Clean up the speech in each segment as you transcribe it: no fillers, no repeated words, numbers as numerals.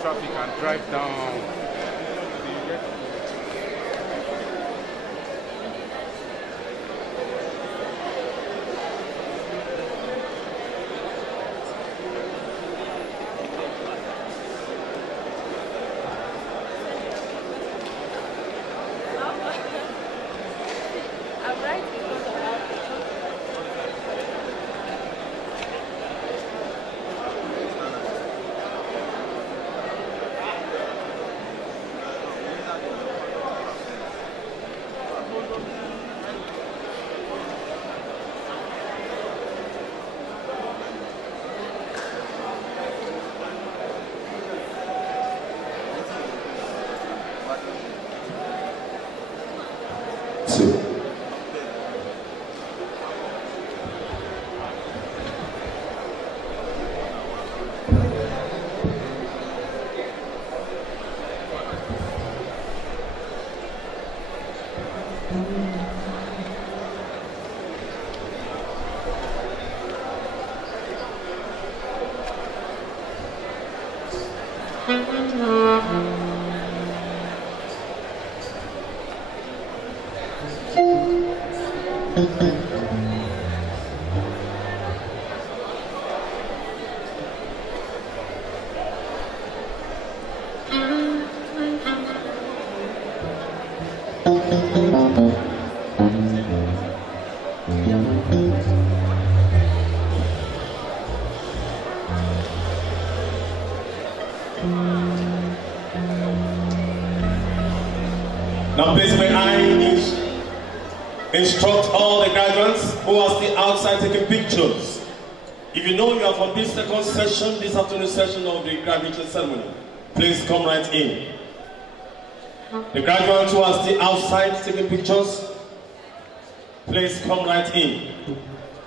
Traffic and drive down. Now please may I instruct all the graduates who are still outside taking pictures. If you know you are from this second session, this afternoon session of the graduation ceremony, please come right in. The graduates who are still outside taking pictures, please come right in.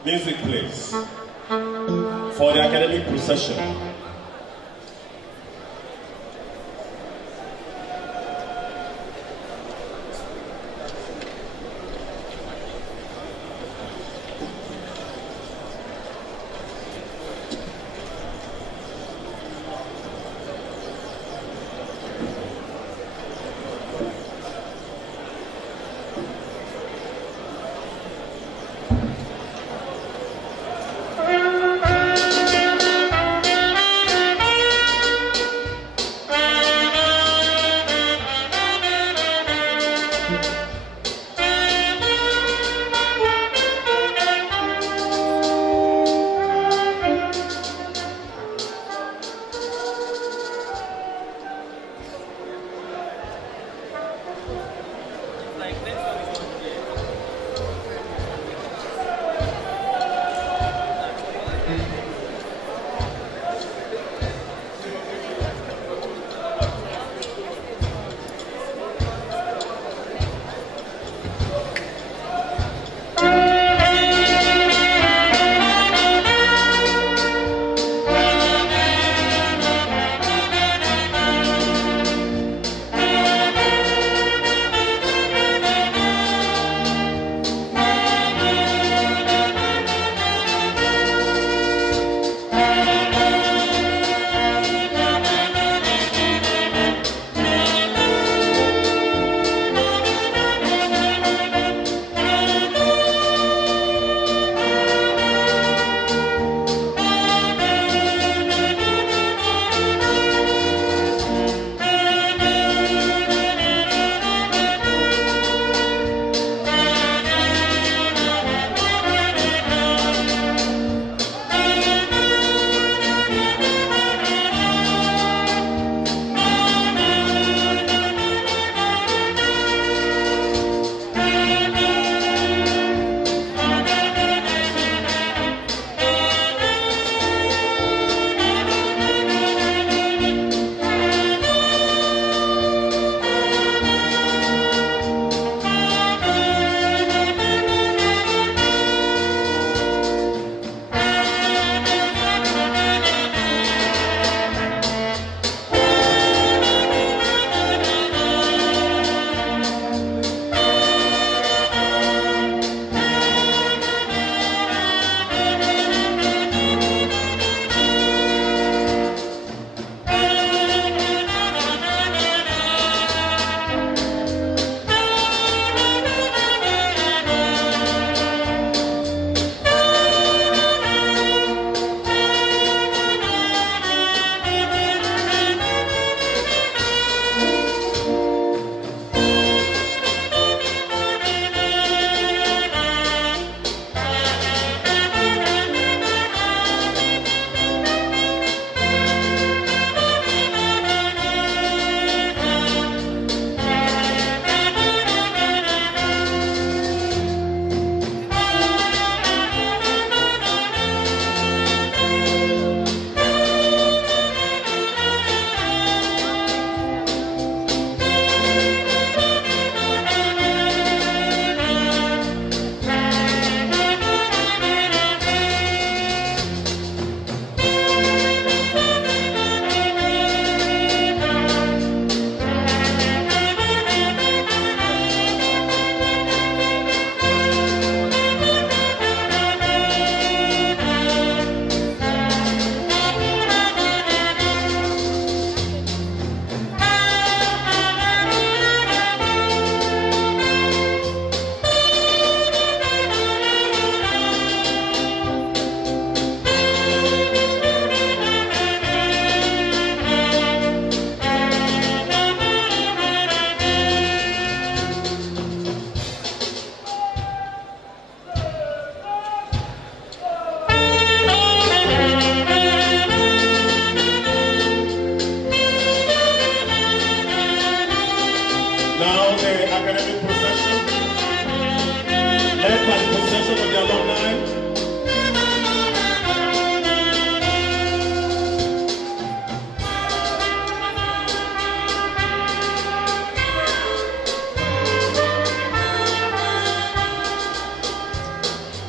Music please. For the academic procession.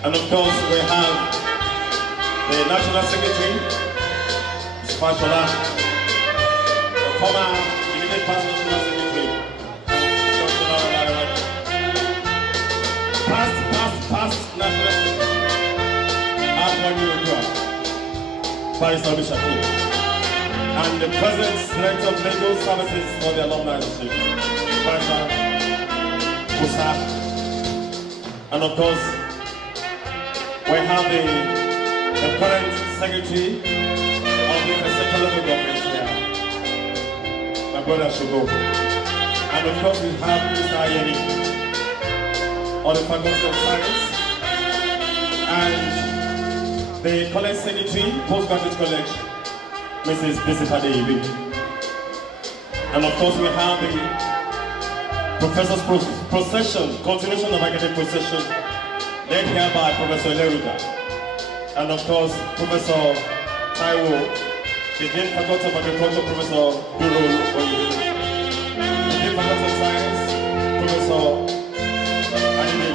And of course, we have the National Secretary, Mr. Fashola, the former immediate past National Secretary, Dr. Laura, past National Secretary, Barrister Bishop, and the President's Director of Legal Services for the Alumni Association, Barrister Musa. And of course, we have the current Secretary of the Central Level Government here, my brother Shugo. And of course, we have Mr. Ayeni on the Faculty of Science, and the College Secretary, Postgraduate College, Mrs. Bisipade. And of course, we have the Professor's Procession, continuation of academic procession, led here by Professor Leruda. And of course, Professor Taiwo, the Dean Faculty of Agriculture, Professor Duro Oye, the Dean Faculty of Science, Professor Adine,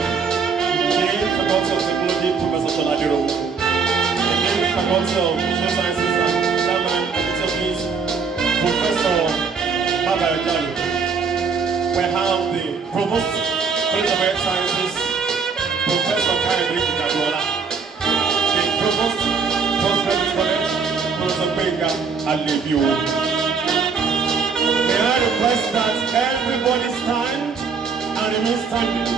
the Dean Faculty of Technology, Professor Shonadiro, the Dean Faculty of Social Sciences and Chairman of Peace, Professor Babayajani. We have the Provost, College of Earth Sciences, Professor Kairi Ikaduola, the Provost, Postgraduate College, Professor Benga Alebio. May I request that everybody stand and remain standing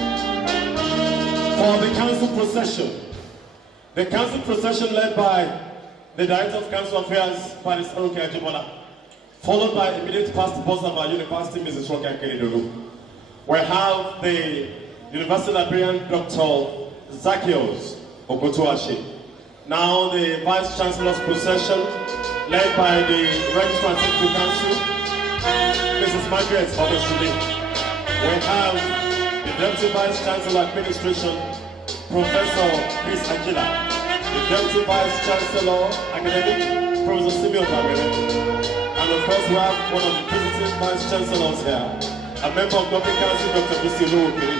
for the council procession. The council procession led by the Director of Council Affairs, Barrister Roke Ajibola, followed by immediate past boss of our university, Mrs. Roke Akenidolu. We have the University Librarian, Dr. Zacchaeus Okotuashi. Now the Vice Chancellor's procession, led by the Registrar and Secretary Council, Mrs. Margaret Odoshuli. We have the Deputy Vice Chancellor Administration, Professor Chris Angela. The Deputy Vice Chancellor Academic, Professor Simeon Babele. And of course, we have one of the visiting Vice Chancellors here, a member of Government Council, Dr. Bisi Luokiri.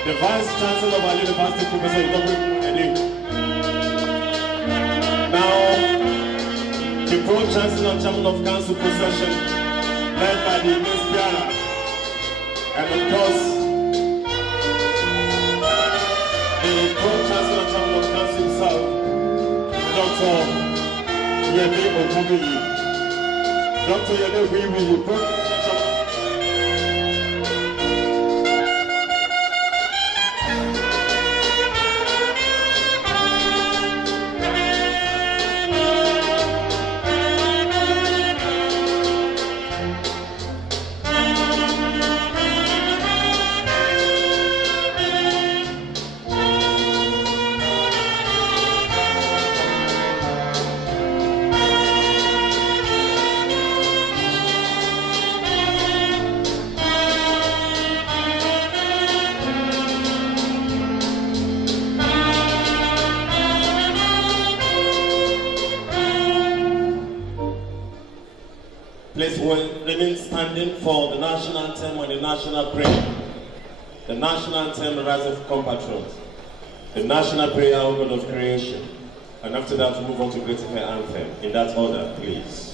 The Vice Chancellor of our University, Professor Idobu Edi. Now, the Pro-Chancellor and Chairman of Council procession, led by the Miss Biara. And of course, the Pro-Chancellor and Chairman of Council himself, Dr. Yemi Ogubiyi. Dr. Yemi Ogubiyi, Please will remain standing for the national anthem and the national prayer. The national anthem, the Rise of Compatriots. The national prayer, O God of creation. And after that, we move on to great anthem. In that order, please.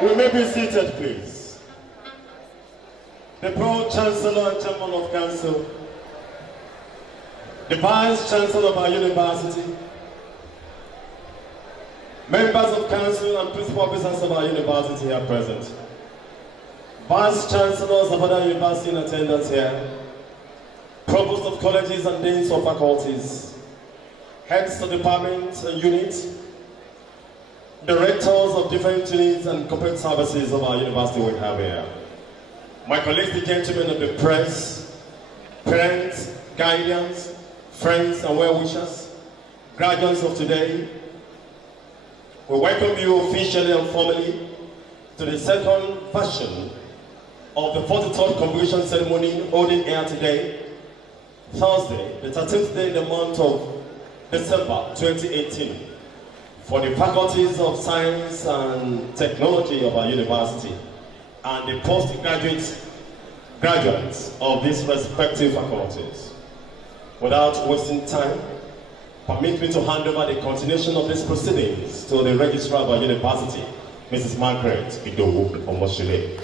We may be seated, please. The Pro-Chancellor and Chairman of Council, the Vice-Chancellor of our university, members of Council and principal officers of our university are present. Vice-Chancellors of other universities in attendance here, provosts of colleges and deans of faculties, heads of departments and units, directors of different units and corporate services of our university we have here. My colleagues, the gentlemen of the press, parents, guardians, friends and well-wishers, graduates of today, we welcome you officially and formally to the second version of the 43rd Convocation ceremony holding here today, Thursday, the 13th day in the month of December 2018. For the faculties of science and technology of our university and the postgraduate graduates of these respective faculties. Without wasting time, permit me to hand over the continuation of these proceedings to the Registrar of our university, Mrs. Margaret Idowu Omoshile.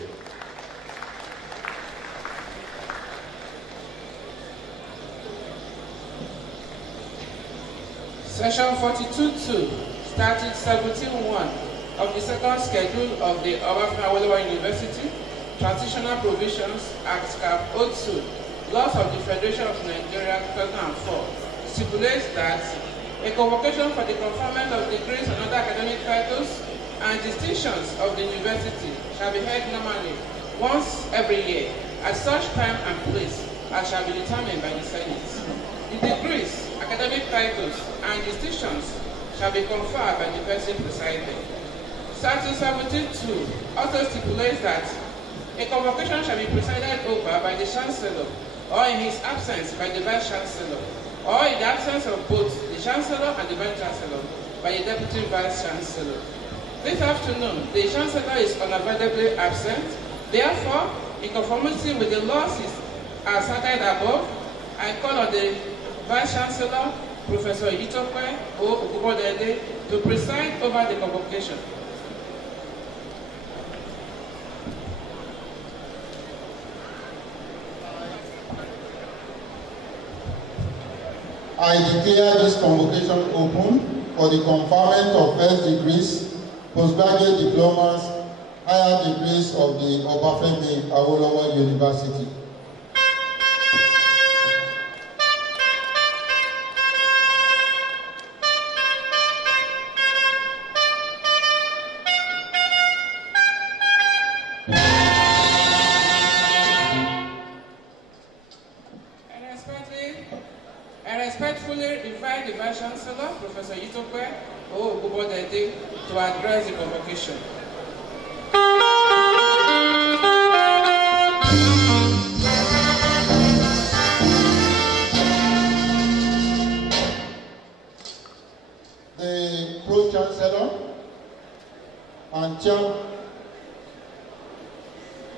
Session 42-2. Statute 17.1 of the second schedule of the AWOLOWO University, Transitional Provisions, Act Cap 02, Laws of the Federation of Nigeria 2004, stipulates that a convocation for the conferment of degrees and other academic titles and distinctions of the university shall be held normally once every year at such time and place as shall be determined by the Senate. The degrees, academic titles, and distinctions shall be conferred by the person presiding. Statute 17.2 also stipulates that a convocation shall be presided over by the Chancellor, or in his absence by the Vice-Chancellor, or in the absence of both the Chancellor and the Vice-Chancellor by the Deputy Vice-Chancellor. This afternoon, the Chancellor is unavoidably absent. Therefore, in conformity with the laws as cited above, I call on the Vice-Chancellor, Professor Itokwe Ogubodede, to preside over the convocation. I declare this convocation open for the conferment of first degrees, postgraduate diplomas, higher degrees of the OBAFEMI AWOLOWO University. I respectfully invite the Vice-Chancellor, Professor Itokwe Ogubodede, to address the convocation. The Pro-Chancellor and Chair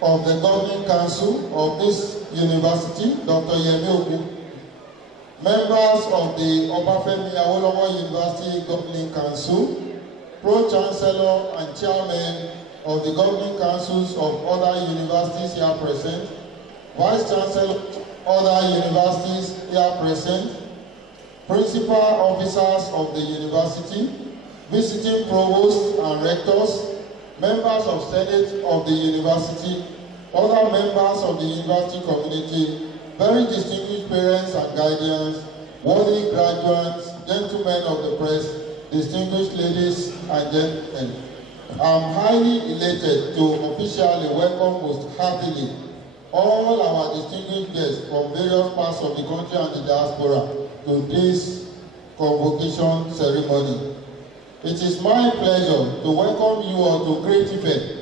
of the Governing Council of this university, Dr. Yemi Ogu, members of the OBAFEMI AWOLOWO University Governing Council, Pro-Chancellor and Chairman of the Governing Councils of other universities here present, Vice-Chancellor of other universities here present, Principal Officers of the University, visiting provosts and rectors, members of Senate of the university, other members of the university community, very distinguished parents and guardians, worthy graduates, gentlemen of the press, distinguished ladies and gentlemen. I'm highly elated to officially welcome most heartily all our distinguished guests from various parts of the country and the diaspora to this convocation ceremony. It is my pleasure to welcome you all to Great Ife,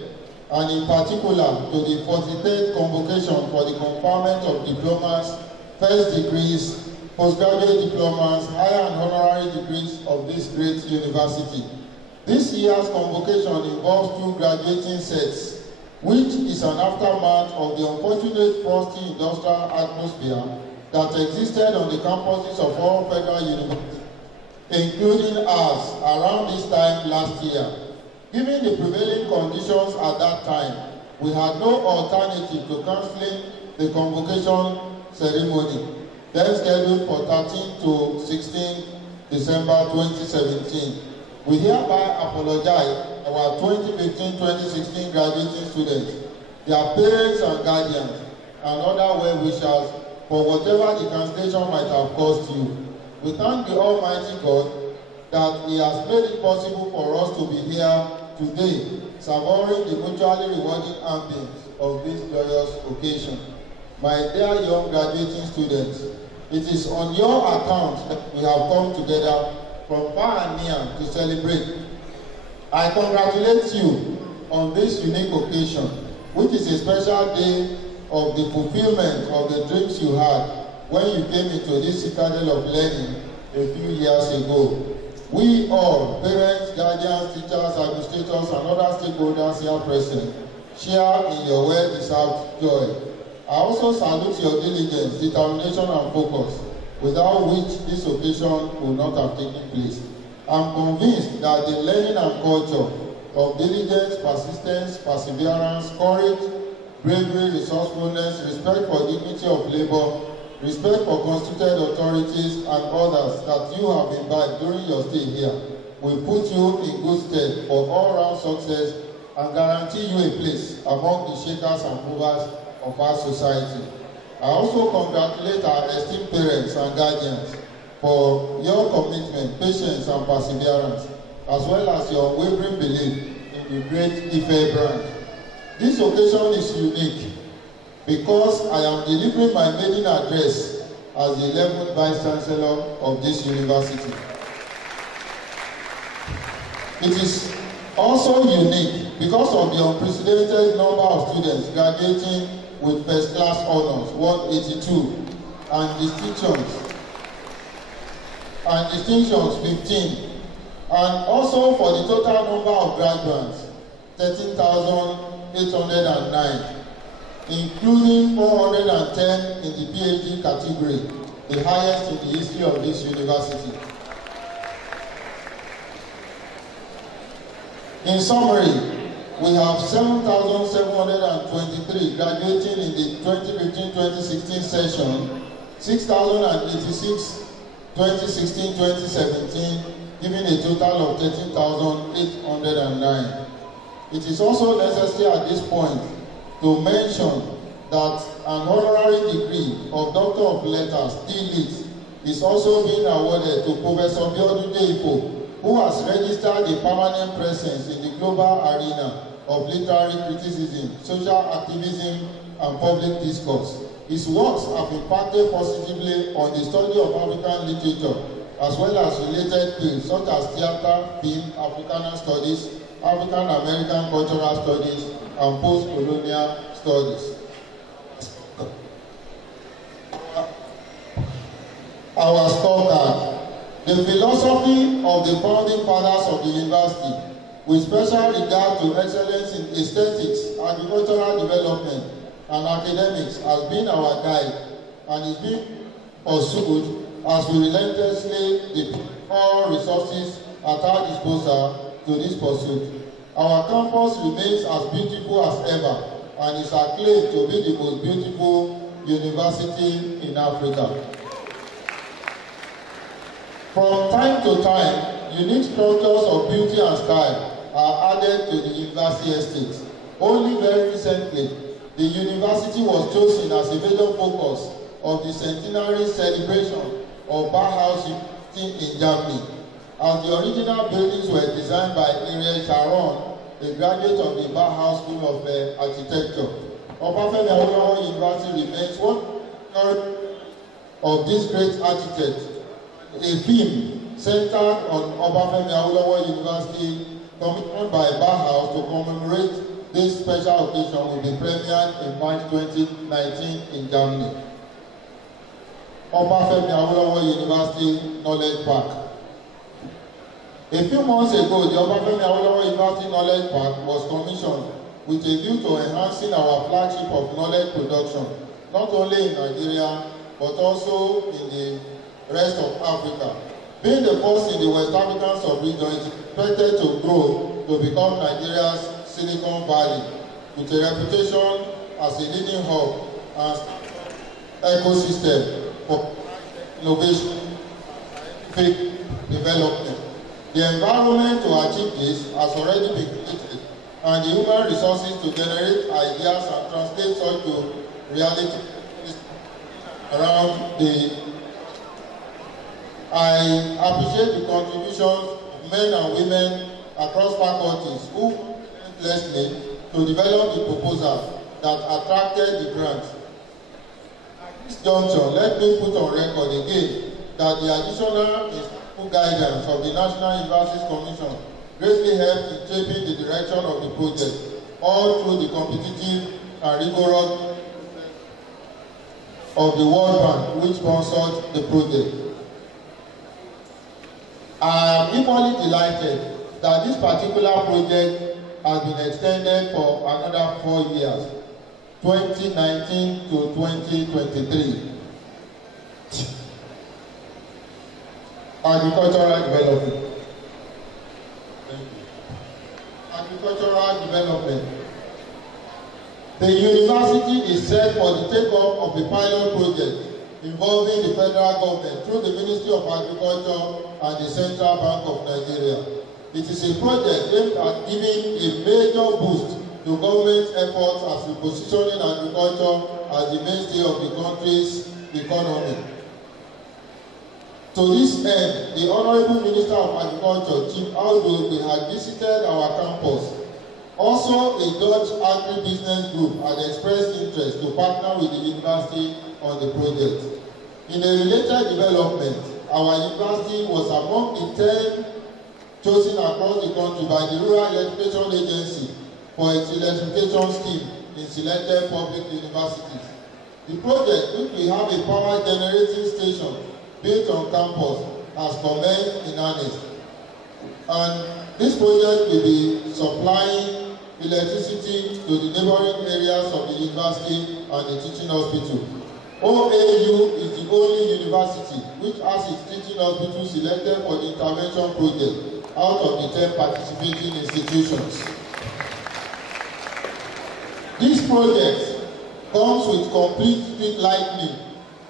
and in particular to the 43rd Convocation for the conferment of diplomas, first degrees, postgraduate diplomas, higher and honorary degrees of this great university. This year's convocation involves two graduating sets, which is an aftermath of the unfortunate frosty industrial atmosphere that existed on the campuses of all federal universities, including ours, around this time last year. Given the prevailing conditions at that time, we had no alternative to cancelling the convocation ceremony, then scheduled for 13 to 16 December 2017. We hereby apologize our 2015-2016 graduating students, their parents and guardians, and other well-wishers for whatever the cancellation might have cost you. We thank the Almighty God that He has made it possible for us to be here today, savoring the mutually rewarding ambience of this joyous occasion. My dear young graduating students, it is on your account that we have come together from far and near to celebrate. I congratulate you on this unique occasion, which is a special day of the fulfillment of the dreams you had when you came into this citadel of learning a few years ago. We all, parents, guardians, teachers, administrators, and other stakeholders here present, share in your well-deserved joy. I also salute your diligence, determination, and focus, without which this occasion would not have taken place. I'm convinced that the learning and culture of diligence, persistence, perseverance, courage, bravery, resourcefulness, respect for dignity of labor, respect for constituted authorities and others that you have imbibed during your stay here will put you in good stead for all-round success and guarantee you a place among the shakers and movers of our society. I also congratulate our esteemed parents and guardians for your commitment, patience, and perseverance, as well as your unwavering belief in the great Ife brand. This occasion is unique because I am delivering my maiden address as the 11th Vice Chancellor of this university. It is also unique because of the unprecedented number of students graduating with first-class honors, 182, and distinctions 15, and also for the total number of graduates, 13,809, including 410 in the PhD category, the highest in the history of this university. In summary, we have 7,723 graduating in the 2015-2016 session, 6,086 2016-2017, giving a total of 13,809. It is also necessary at this point to mention that an honorary degree of Doctor of Letters, D.Litt, is also being awarded to Professor Biodun Deipo, who has registered a permanent presence in the global arena of literary criticism, social activism, and public discourse. His works have impacted positively on the study of African literature, as well as related fields such as theater, film, Africana studies, African American cultural studies, and post-colonial studies. Our scorecard. The philosophy of the founding fathers of the university, with special regard to excellence in aesthetics, agricultural development, and academics, has been our guide and is being pursued as we relentlessly deploy all resources at our disposal to this pursuit. Our campus remains as beautiful as ever and is acclaimed to be the most beautiful university in Africa. From time to time, unique structures of beauty and style are added to the university estate. Only very recently, the university was chosen as a major focus of the centenary celebration of Bauhaus University in Germany, as the original buildings were designed by Ariel Sharon, a graduate of the Bauhaus School of Architecture. OBAFEMI AWOLOWO University remains one of this great architect. A theme centered on OBAFEMI AWOLOWO University, commissioned by Bauhaus to commemorate this special occasion, will be premiered in March 2019 in Germany. OBAFEMI AWOLOWO University Knowledge Park. A few months ago, the OBAFEMI AWOLOWO University Knowledge Park was commissioned with a view to enhancing our flagship of knowledge production, not only in Nigeria, but also in the rest of Africa. Being the first in the West African sub-region, it is expected to grow to become Nigeria's Silicon Valley, with a reputation as a leading hub and ecosystem for innovation and scientific development. The environment to achieve this has already been created, and the human resources to generate ideas and translate such to reality around the. I appreciate the contributions of men and women across faculties who worked relentlessly to develop the proposal that attracted the grant. At this juncture, let me put on record again that the additional institutional guidance of the National Universities Commission greatly helped in shaping the direction of the project, all through the competitive and rigorous of the World Bank, which sponsored the project. I am equally delighted that this particular project has been extended for another 4 years, 2019 to 2023. Agricultural development. Agricultural development. The university is set for the take-up of the pilot project involving the federal government through the Ministry of Agriculture and the Central Bank of Nigeria. It is a project aimed at giving a major boost to government efforts as repositioning agriculture as the mainstay of the country's economy. To this end, the Honorable Minister of Agriculture, Chief Aldo, had visited our campus. Also, a Dutch agribusiness group had expressed interest to partner with the university on the project. In a related development, our university was among the 10 chosen across the country by the Rural Electrification Agency for its electrification scheme in selected public universities. The project, which will have a power generating station built on campus, has commenced in earnest. And this project will be supplying electricity to the neighboring areas of the university and the teaching hospital. OAU is the only university which has its teaching hospital selected for the intervention project out of the 10 participating institutions. This project comes with complete street lighting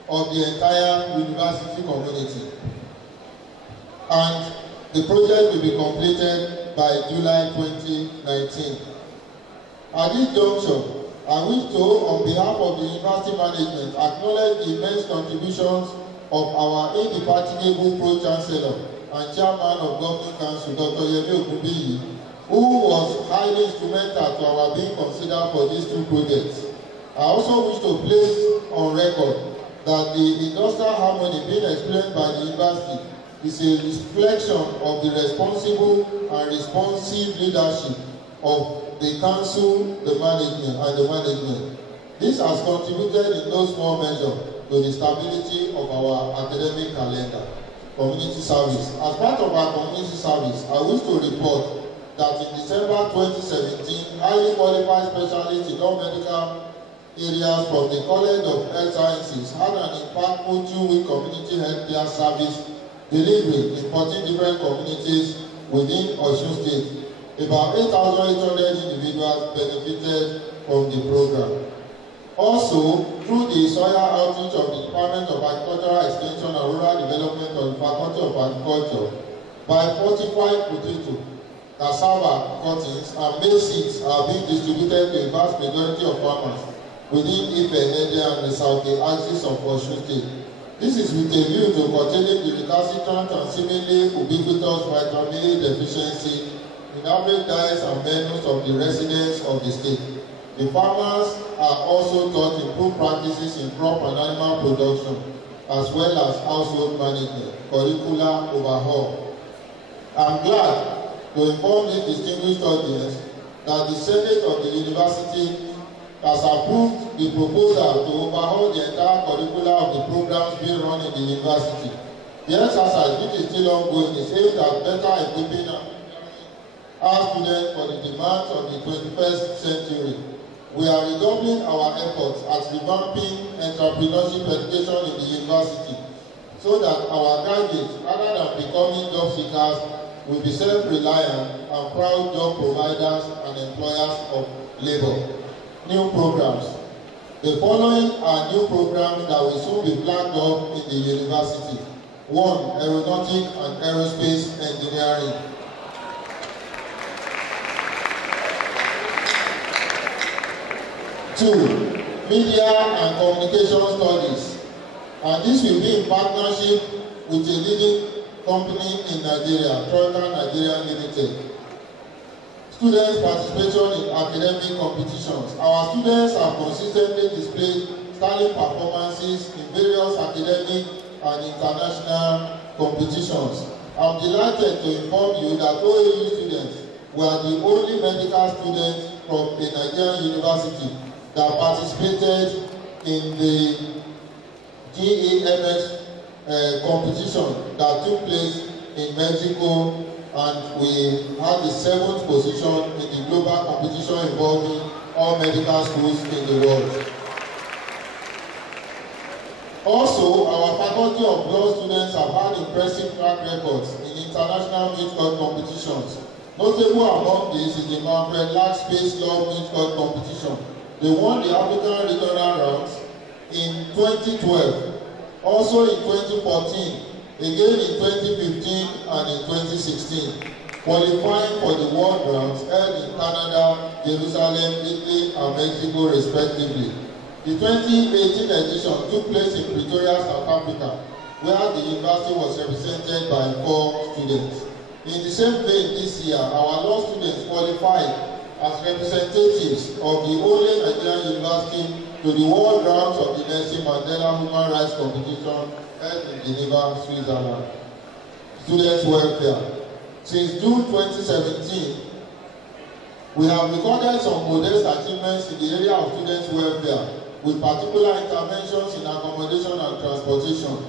of the entire university community, and the project will be completed by July 2019. At this juncture, I wish to, on behalf of the university management, acknowledge the immense contributions of our indefatigable Pro-Chancellor and Chairman of Governing Council, Dr. Yemi Okubiyi, who was highly instrumental to our being considered for these two projects. I also wish to place on record that the industrial harmony being experienced by the university is a reflection of the responsible and responsive leadership of the council, the management. This has contributed in no small measure to the stability of our academic calendar. Community service. As part of our community service, I wish to report that in December 2017, highly qualified specialists in non-medical areas from the College of Health Sciences had an impactful 2-week community health care service delivery in 14 different communities within Osun State. About 8,800 individuals benefited from the program. Also, through the soil outreach of the Department of Agricultural Extension and Rural Development of the Faculty of Agriculture, by fortified potato, cassava cuttings, and maize seeds are being distributed to a vast majority of farmers within Ife, Ede, and the southern axis of Osun State. This is with a view to curtailing the recalcitrant and seemingly ubiquitous vitamin A deficiency in average diets and menus of the residents of the state. The farmers are also taught improved practices in crop and animal production, as well as household management, curricular overhaul. I'm glad to inform this distinguished audience that the Senate of the University has approved the proposal to overhaul the entire curricula of the programs being run in the university. The exercise, which is still ongoing, is aimed at better equipping our students for the demands of the 21st century. We are redoubling our efforts at revamping entrepreneurship education in the university so that our graduates, rather than becoming job seekers, will be self-reliant and proud job providers and employers of labor. New programs. The following are new programs that will soon be planned up in the university. 1. Aeronautic and Aerospace Engineering. 2. Media and Communication Studies. And this will be in partnership with a leading company in Nigeria, Troika Nigeria Limited. Students' participation in academic competitions. Our students have consistently displayed sterling performances in various academic and international competitions. I'm delighted to inform you that OAU students were the only medical students from a Nigerian university that participated in the GAMX competition that took place in Mexico, and we had the 7th position in the global competition involving all medical schools in the world. Also, our Faculty of Law students have had impressive track records in international mid-court competitions. Notable among these is the Manfred Lack Space Law mid-court competition. They won the African regional rounds in 2012, also in 2014, again in 2015 and in 2016, qualifying for the world rounds held in Canada, Jerusalem, Italy, and Mexico respectively. The 2018 edition took place in Pretoria, South Africa, where the university was represented by 4 students. In the same vein this year, our law students qualified as representatives of the only Nigerian university to the world rounds of the Nelson Mandela Human Rights Competition held in Geneva, Switzerland. Students' welfare. Since June 2017, we have recorded some modest achievements in the area of students' welfare, with particular interventions in accommodation and transportation.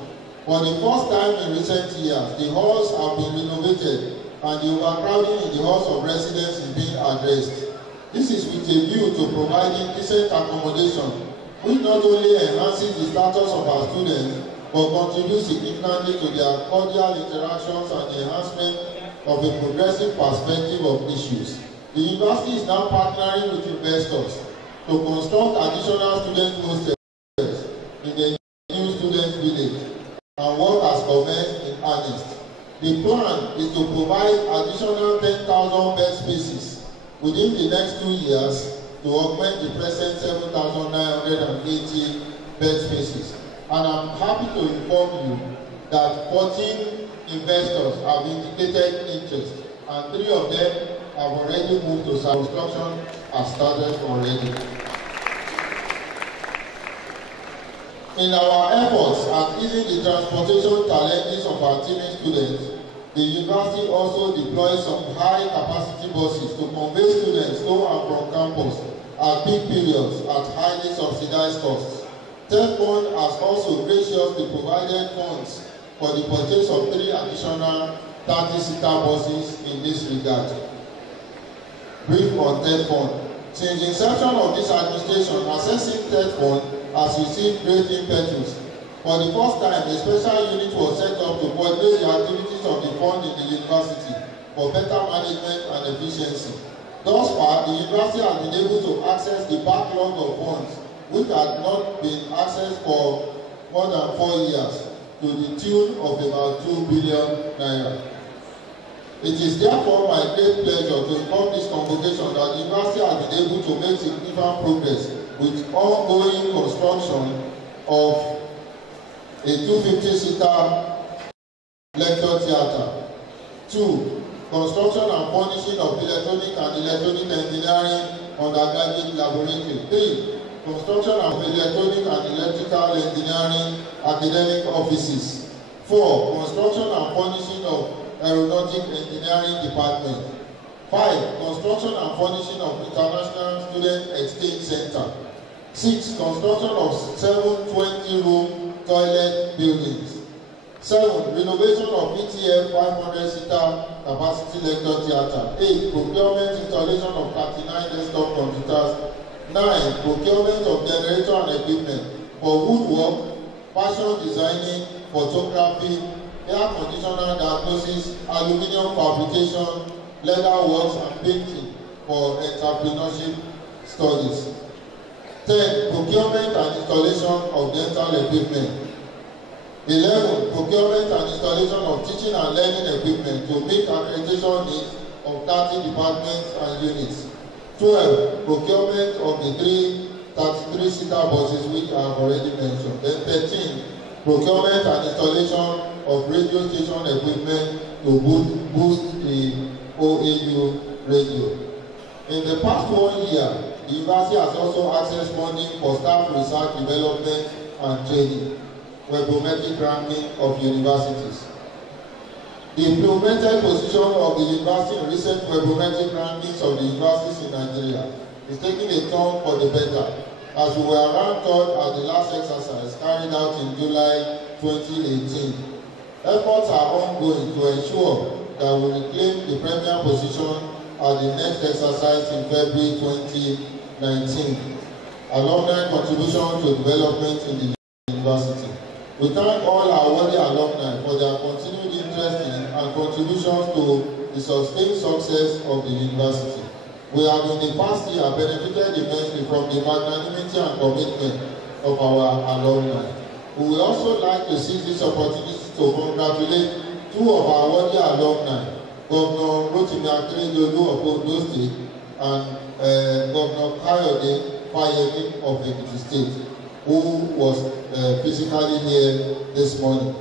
For the first time in recent years, the halls have been renovated and the overcrowding in the halls of residence is being addressed. This is with a view to providing decent accommodation, which not only enhances the status of our students, but contributes significantly to their cordial interactions and the enhancement of a progressive perspective of issues. The university is now partnering with investors to construct additional student hostels in the new student village, and work has commenced in earnest. The plan is to provide additional 10,000 bed spaces within the next 2 years to augment the present 7,980 bed spaces. And I'm happy to inform you that 14 investors have indicated interest, and 3 of them have already moved to construction has started already. In our efforts at easing the transportation challenges of our teaching students, the university also deploys some high-capacity buses to convey students to and from campus at peak periods at highly subsidized costs. TECMON has also graciously provided funds for the purchase of 3 additional 30-seater buses in this regard. Brief on TECMON. Since the inception of this administration, assessing TECMON has received great impetus. For the first time, a special unit was set up to coordinate the activities of the fund in the university for better management and efficiency. Thus far, the university has been able to access the backlog of funds which had not been accessed for more than 4 years, to the tune of about 2 billion naira. It is therefore my great pleasure to inform this convocation that the university has been able to make significant progress with ongoing construction of a 250-seater lecture theatre. 2. Construction and furnishing of electronic and electronic engineering undergraduate laboratory. 3. Construction of electronic and electrical engineering academic offices. 4. Construction and furnishing of aeronautic engineering department. 5. Construction and furnishing of international student exchange center. 6. Construction of 7 20-room toilet buildings. 7. Renovation of ETF 500-seater capacity lecture theatre. 8. Procurement installation of 39 desktop computers. 9. Procurement of generator and equipment for woodwork, fashion designing, photography, air conditioner diagnosis, aluminium fabrication, leather works and painting for entrepreneurship studies. 10. Procurement and installation of dental equipment. 11. Procurement and installation of teaching and learning equipment to meet accreditation needs of 30 departments and units. 12. Procurement of the 3 33-seater buses which I have already mentioned. Then 13. Procurement and installation of radio station equipment to boost the OAU radio. In the past 1 year, the university has also accessed funding for staff research development and training, webometric ranking of universities. The implemented position of the university in recent webometric rankings of the universities in Nigeria is taking a turn for the better, as we were ranked third at the last exercise carried out in July 2018. Efforts are ongoing to ensure that we reclaim the premier position at the next exercise in February 2019. Alumni contribution to development in the university. We thank all our worthy alumni for their continued interest in and contributions to the sustained success of the university. We have in the past year benefited immensely from the magnanimity and commitment of our alumni. We would also like to seize this opportunity to congratulate 2 of our worthy alumni, Governor Rotimi Akeredolu of Ondo State and Governor Kayode Fayemi of Ekiti State, who was physically here this morning.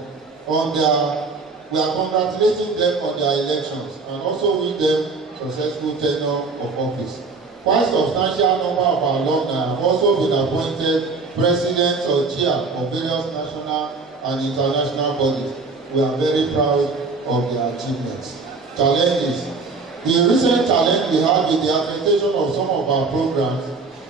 We are congratulating them on their elections and also wish them successful tenure of office. Quite substantial number of our alumni have also been appointed presidents or chair of various national and international bodies. We are very proud of their achievements. Challenges. The recent challenge we had with the accreditation of some of our programs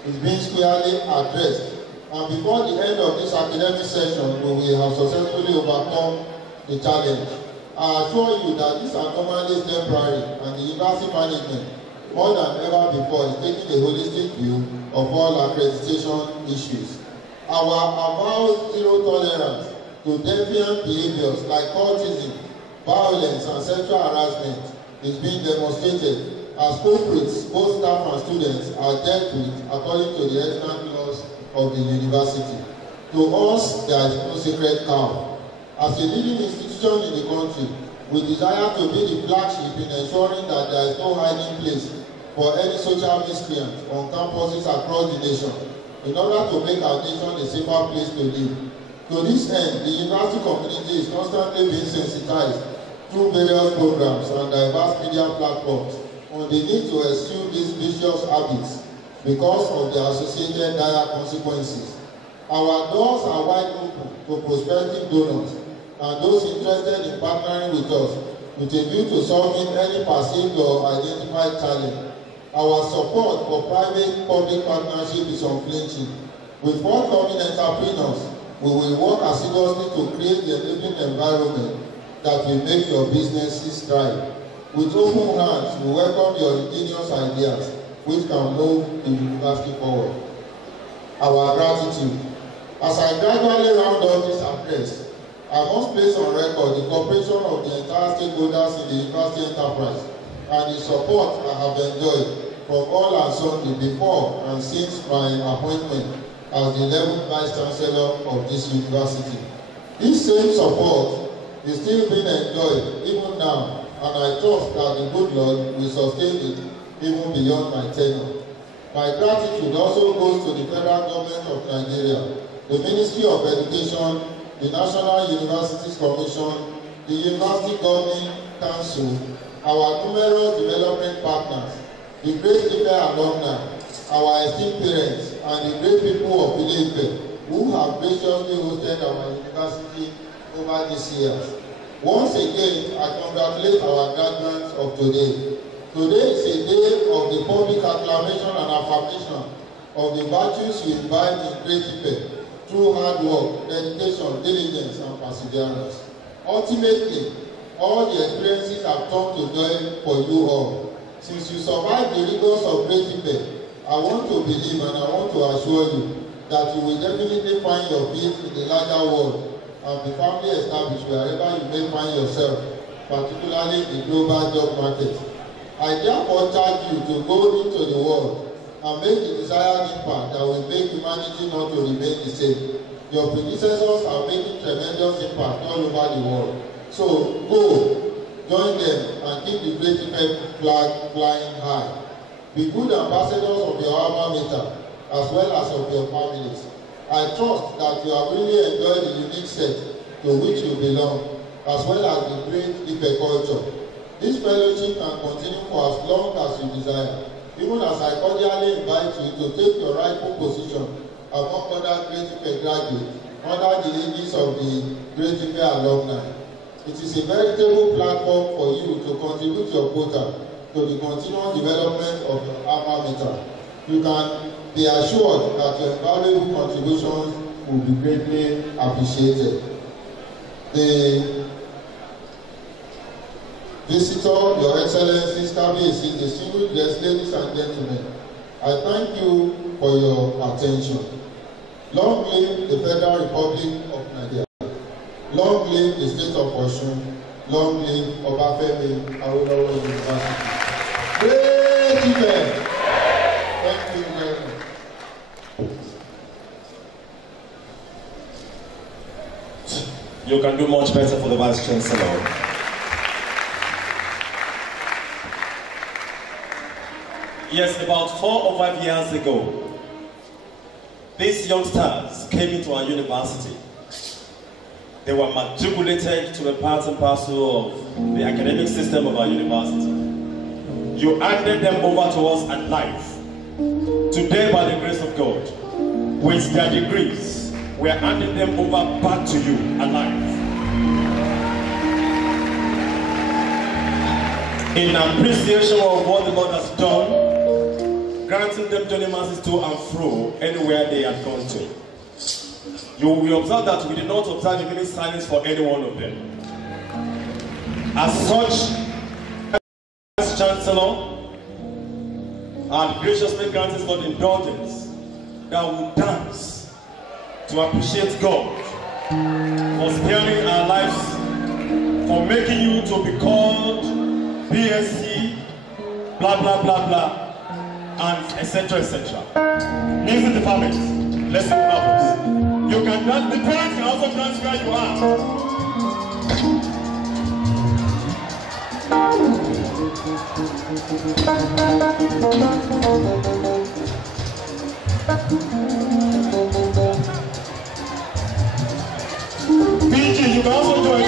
is being squarely addressed. And before the end of this academic session, we will have successfully overcome the challenge. I assure you that this anomaly is temporary, and the university management, more than ever before, is taking a holistic view of all accreditation issues. Our avowed zero tolerance to deviant behaviors like cultism, violence, and sexual harassment is being demonstrated as culprits, both staff and students, are dealt with according to the extant laws of the university. To us, there is no sacred cow. As a leading institution in the country, we desire to be the flagship in ensuring that there is no hiding place for any social miscreant on campuses across the nation, in order to make our nation a safer place to live. To this end, the university community is constantly being sensitized through various programs and diverse media platforms on the need to eschew these vicious habits because of their associated dire consequences. Our doors are wide open to prospective donors and those interested in partnering with us with a view to solving any perceived or identified challenge. Our support for private-public partnership is unflinching. With forthcoming entrepreneurs, we will work assiduously to create the enabling environment that will make your businesses thrive. With open hands, we welcome your ingenious ideas which can move the university forward. Our gratitude. As I gradually round up this address, I must place on record the cooperation of the entire stakeholders in the university enterprise and the support I have enjoyed from all and sundry before and since my appointment as the 11th Vice Chancellor of this university. This same support is still being enjoyed even now and I trust that the good Lord will sustain it even beyond my tenure. My gratitude also goes to the federal government of Nigeria, the Ministry of Education, the National Universities Commission, the University Governing Council, our numerous development partners, the great Ife alumni, our esteemed parents, and the great people of Ife who have graciously hosted our university over these years. Once again, I congratulate our graduates of today. Today is a day of the public acclamation and affirmation of the virtues you imbibe in great Ife through hard work, dedication, diligence, and perseverance. Ultimately, all the experiences have turned to joy for you all. Since you survived the rigors of great Ife, I want to believe and I want to assure you that you will definitely find your feet in the larger world and be firmly established wherever you may find yourself, particularly in the global job market. I therefore charge you to go into the world and make the desired impact that will make humanity not to remain the same. Your predecessors are making tremendous impact all over the world. So go, join them, and keep the great Ife flag flying high. Be good ambassadors of your alma mater, as well as of your families. I trust that you have really enjoyed the unique set to which you belong, as well as the great Ife culture. This fellowship can continue for as long as you desire, even as I cordially invite you to take your rightful position among other great Ife graduates under the aegis of the great Ife alumni. It is a veritable platform for you to contribute your quota to the continual development of your alma mater. You can be assured that your valuable contributions will be greatly appreciated. The visitor, Your Excellencies, Kabiyesi, distinguished guests, ladies and gentlemen, I thank you for your attention. Long live the Federal Republic of Nigeria. Long live the state of Osun. Long live OBAFEMI AWOLOWO University. Great event. Thank you very much. You can do much better for the Vice Chancellor. Yes, about 4 or 5 years ago, these youngsters came into our university. They were matriculated to a part and parcel of the academic system of our university. You handed them over to us at life. Today, by the grace of God, with their degrees, we are handing them over back to you alive. In appreciation of what the Lord has done, granting them journey masses to and fro anywhere they have gone to. You will observe that we did not observe a minute silence for any one of them. As such, as Chancellor, and graciously granted us Lord indulgence, that we dance to appreciate God for sparing our lives, for making you to be called BSc, blah blah blah blah, and etc. etc. Music department, let's do others. You can dance, the parents can also dance where you are. BG, you can also join.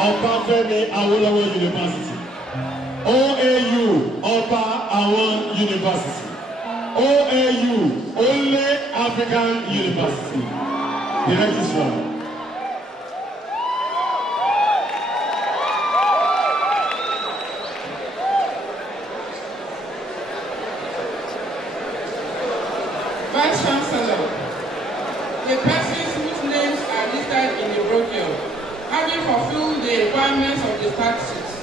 OBAFEMI AWOLOWO University. OAU Oba Awon University. OAU Only African University. The registrar. Vice Chancellor, the persons whose names are listed in the brochure, having fulfilled the requirements of the statutes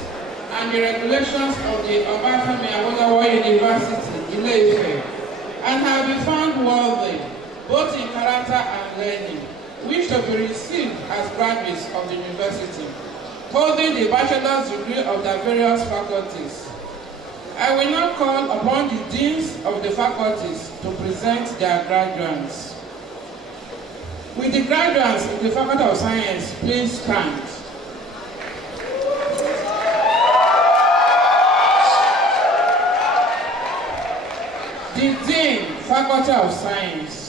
and the regulations of the OBAFEMI AWOLOWO University, Ile-Ife, and have been found worthy, both in character and learning, wish to be received as graduates of the university, holding the bachelor's degree of their various faculties. I will now call upon the deans of the faculties to present their graduates. With the graduates in the Faculty of Science, please stand. The Dean, Faculty of Science.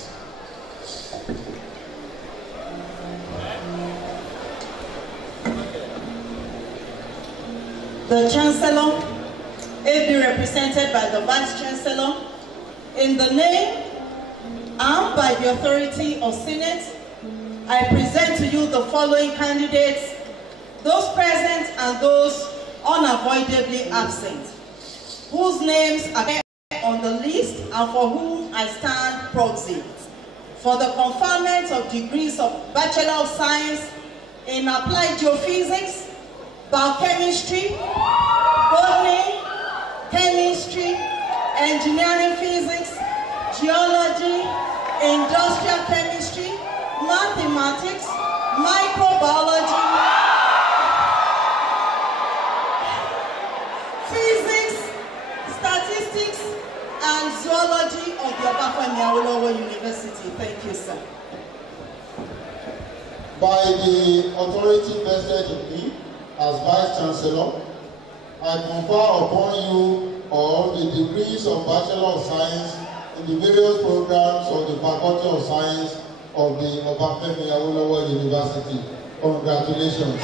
The Chancellor, ably represented by the Vice Chancellor, in the name and by the authority of Senate, I present to you the following candidates, those present and those unavoidably absent, whose names appear on the list and for whom I stand proxy, for the conferment of degrees of Bachelor of Science in Applied Geophysics, Biochemistry, Botany, Chemistry, Engineering Physics, Geology, Industrial Chemistry, Mathematics, Microbiology, Physics, Statistics, and Zoology of the OBAFEMI AWOLOWO University. Thank you, sir. By the authority vested in me as Vice Chancellor, I confer upon you all the degrees of Bachelor of Science in the various programs of the Faculty of Science of the OBAFEMI AWOLOWO University. Congratulations.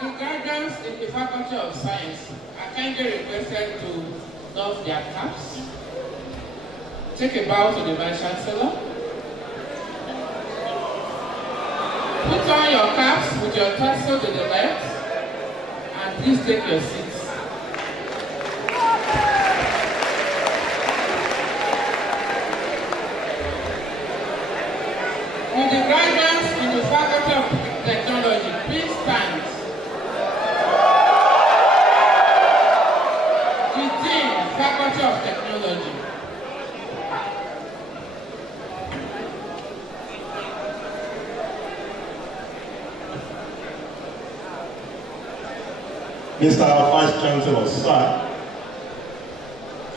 The graduates in the Faculty of Science are kindly requested to doff their caps. Take a bow to the Vice Chancellor. Put on your caps with your torso to the left, and please take your seats. With the graduates in the Faculty of Technology, please stand. The Dean, Faculty of Technology. Mr. Vice Chancellor, sir,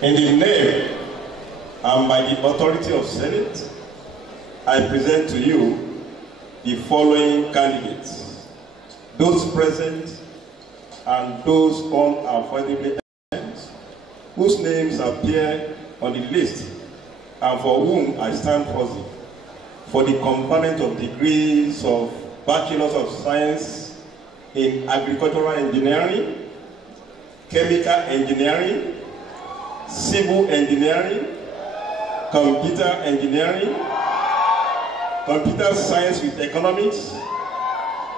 in the name and by the authority of Senate, I present to you the following candidates, those present and those unavoidably absent, whose names appear on the list and for whom I stand proxy for the conferment of degrees of Bachelors of Science in Agricultural Engineering, Chemical Engineering, Civil Engineering, Computer Engineering, Computer Science with Economics,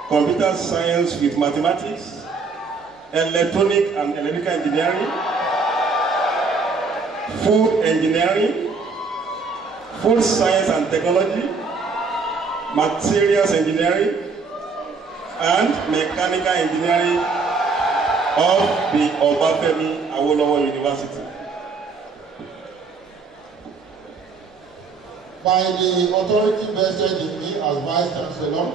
Computer Science with Mathematics, Electronic and Electrical Engineering, Food Engineering, Food Science and Technology, Materials Engineering, and Mechanical Engineering of the OBAFEMI AWOLOWO University. By the authority vested in me as Vice Chancellor,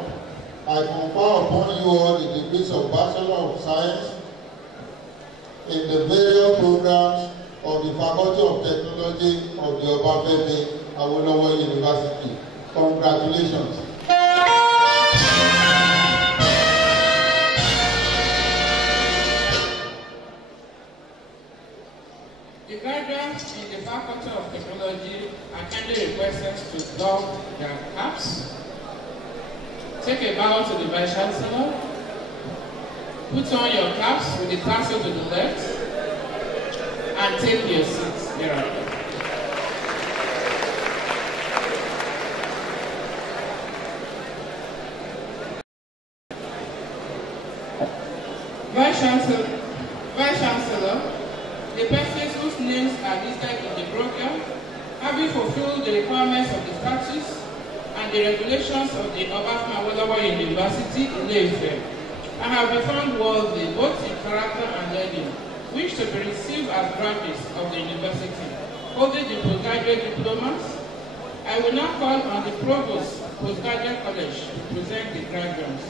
I confer upon you all the degrees of Bachelor of Science in the various programs of the Faculty of Technology of the OBAFEMI AWOLOWO University. Congratulations. The bow to the Vice Chancellor. Put on your caps with the tassel to the left and take your seats thereafter. Vice Chancellor, the persons whose names are listed in the brochure, having fulfilled the requirements of the statutes and the regulations of the OBAFEMI AWOLOWO University in Ife, and have been found worthy both in character and learning, wish to be received as graduates of the university, holding the postgraduate diplomas. I will now call on the Provost, Postgraduate College, to present the graduates.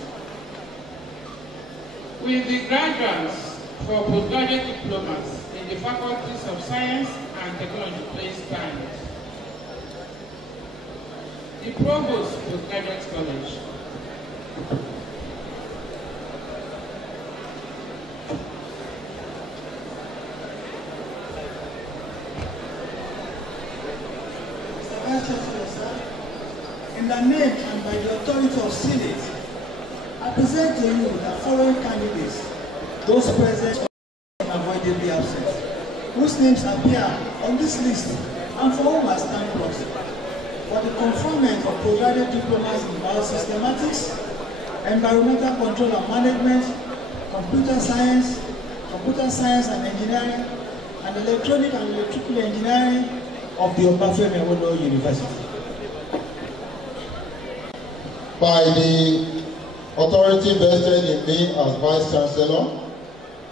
With the graduates for postgraduate diplomas in the faculties of Science and Technology, please stand. The Provost, Postgraduate College. In the name and by the authority of Senate, I present to you the following candidates, those present and unavoidably absent, whose names appear on this list and for whom I stand proxy. For the conferment of postgraduate diplomas in biosystematics, environmental control and management, computer science and engineering, and electronic and electrical engineering of the OBAFEMI AWOLOWO University. By the authority vested in me as Vice Chancellor,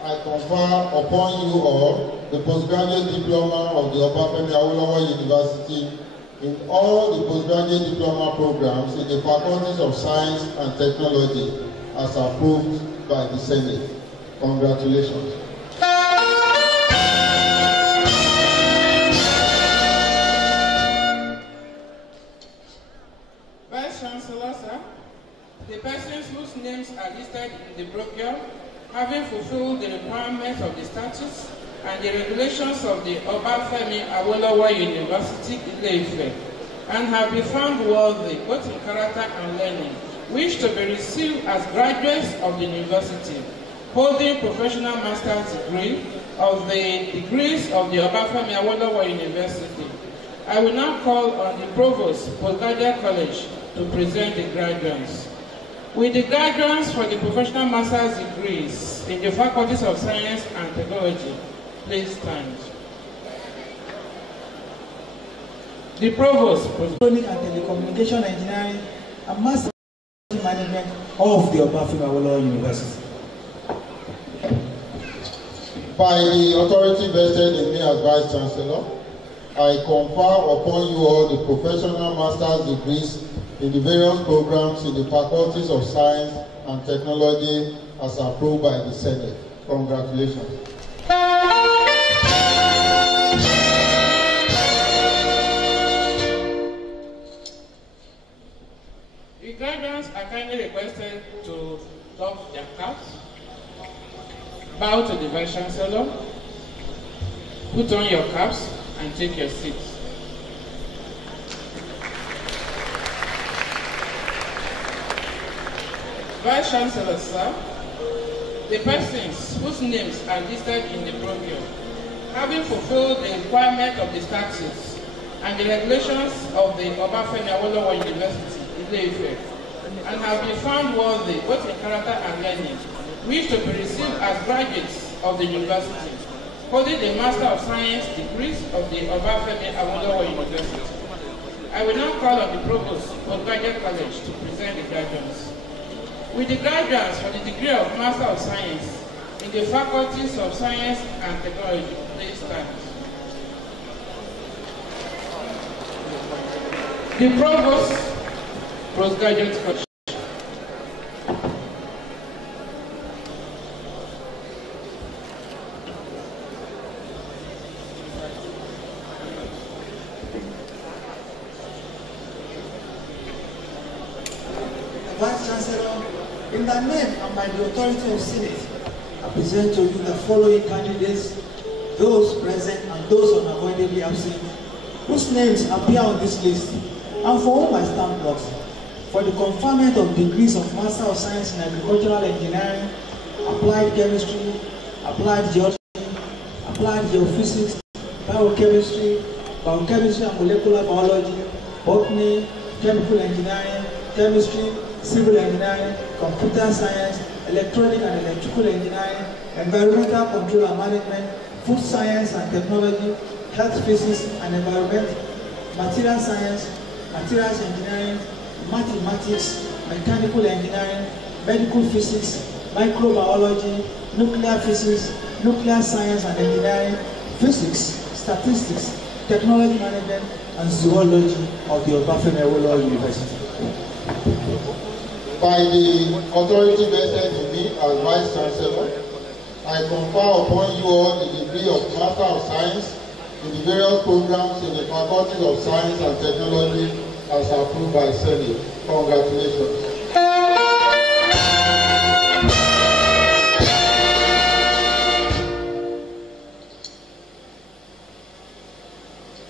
I confer upon you all the postgraduate diploma of the OBAFEMI AWOLOWO University in all the postgraduate diploma programs in the faculties of Science and Technology as approved by the Senate. Congratulations. Vice Chancellor, sir, the persons whose names are listed in the brochure, having fulfilled the requirements of the statutes and the regulations of the OBAFEMI AWOLOWO University in Ife, and have been found worthy both in character and learning, wish to be received as graduates of the university, holding professional master's degree of the degrees of the OBAFEMI AWOLOWO University. I will now call on the Provost, Postgraduate College, to present the graduates. With the graduates for the professional master's degrees in the faculties of Science and Technology, please stand. The Provost, Electronic and Telecommunication Engineering and Master Management of the OBAFEMI AWOLOWO University. By the authority vested in me as Vice Chancellor, I confer upon you all the professional master's degrees in the various programs in the faculties of Science and Technology as approved by the Senate. Congratulations. The graduates are kindly requested to doff their caps, bow to the Vice Chancellor, put on your caps, and take your seats. Vice Chancellor, sir, the persons whose names are listed in the brochure, having fulfilled the requirement of the statutes and the regulations of the OBAFEMI AWOLOWO University in Ife, and have been found worthy both in character and learning, wish to be received as graduates of the university, holding the Master of Science degrees of the OBAFEMI AWOLOWO University. I will now call on the Provost, Postgraduate College, to present the graduates. With the graduates for the degree of Master of Science in the faculties of Science and Technology, please stand. The Provost, Postgraduate College. Vice Chancellor, in the name and by the authority of Senate, I present to you the following candidates, those present and those unavoidably absent, whose names appear on this list, and for whom I stand proxy. for the conferment of degrees of Master of Science in Agricultural Engineering, Applied Chemistry, Applied Geology, Applied Geophysics, Biochemistry and Molecular Biology, Botany, Chemical Engineering, Chemistry, Civil Engineering, Computer Science, Electronic and Electrical Engineering, Environmental Control and Management, Food Science and Technology, Health Physics and Environment, Material Science, Materials Engineering, Mathematics, Mechanical Engineering, Medical Physics, Microbiology, Nuclear Physics, Nuclear Science and Engineering, Physics, Statistics, Technology Management, and Zoology of the OBAFEMI AWOLOWO University. By the authority vested in me as Vice Chancellor, I confer upon you all the degree of Master of Science in the various programs in the Faculty of Science and Technology as approved by Senate. Congratulations.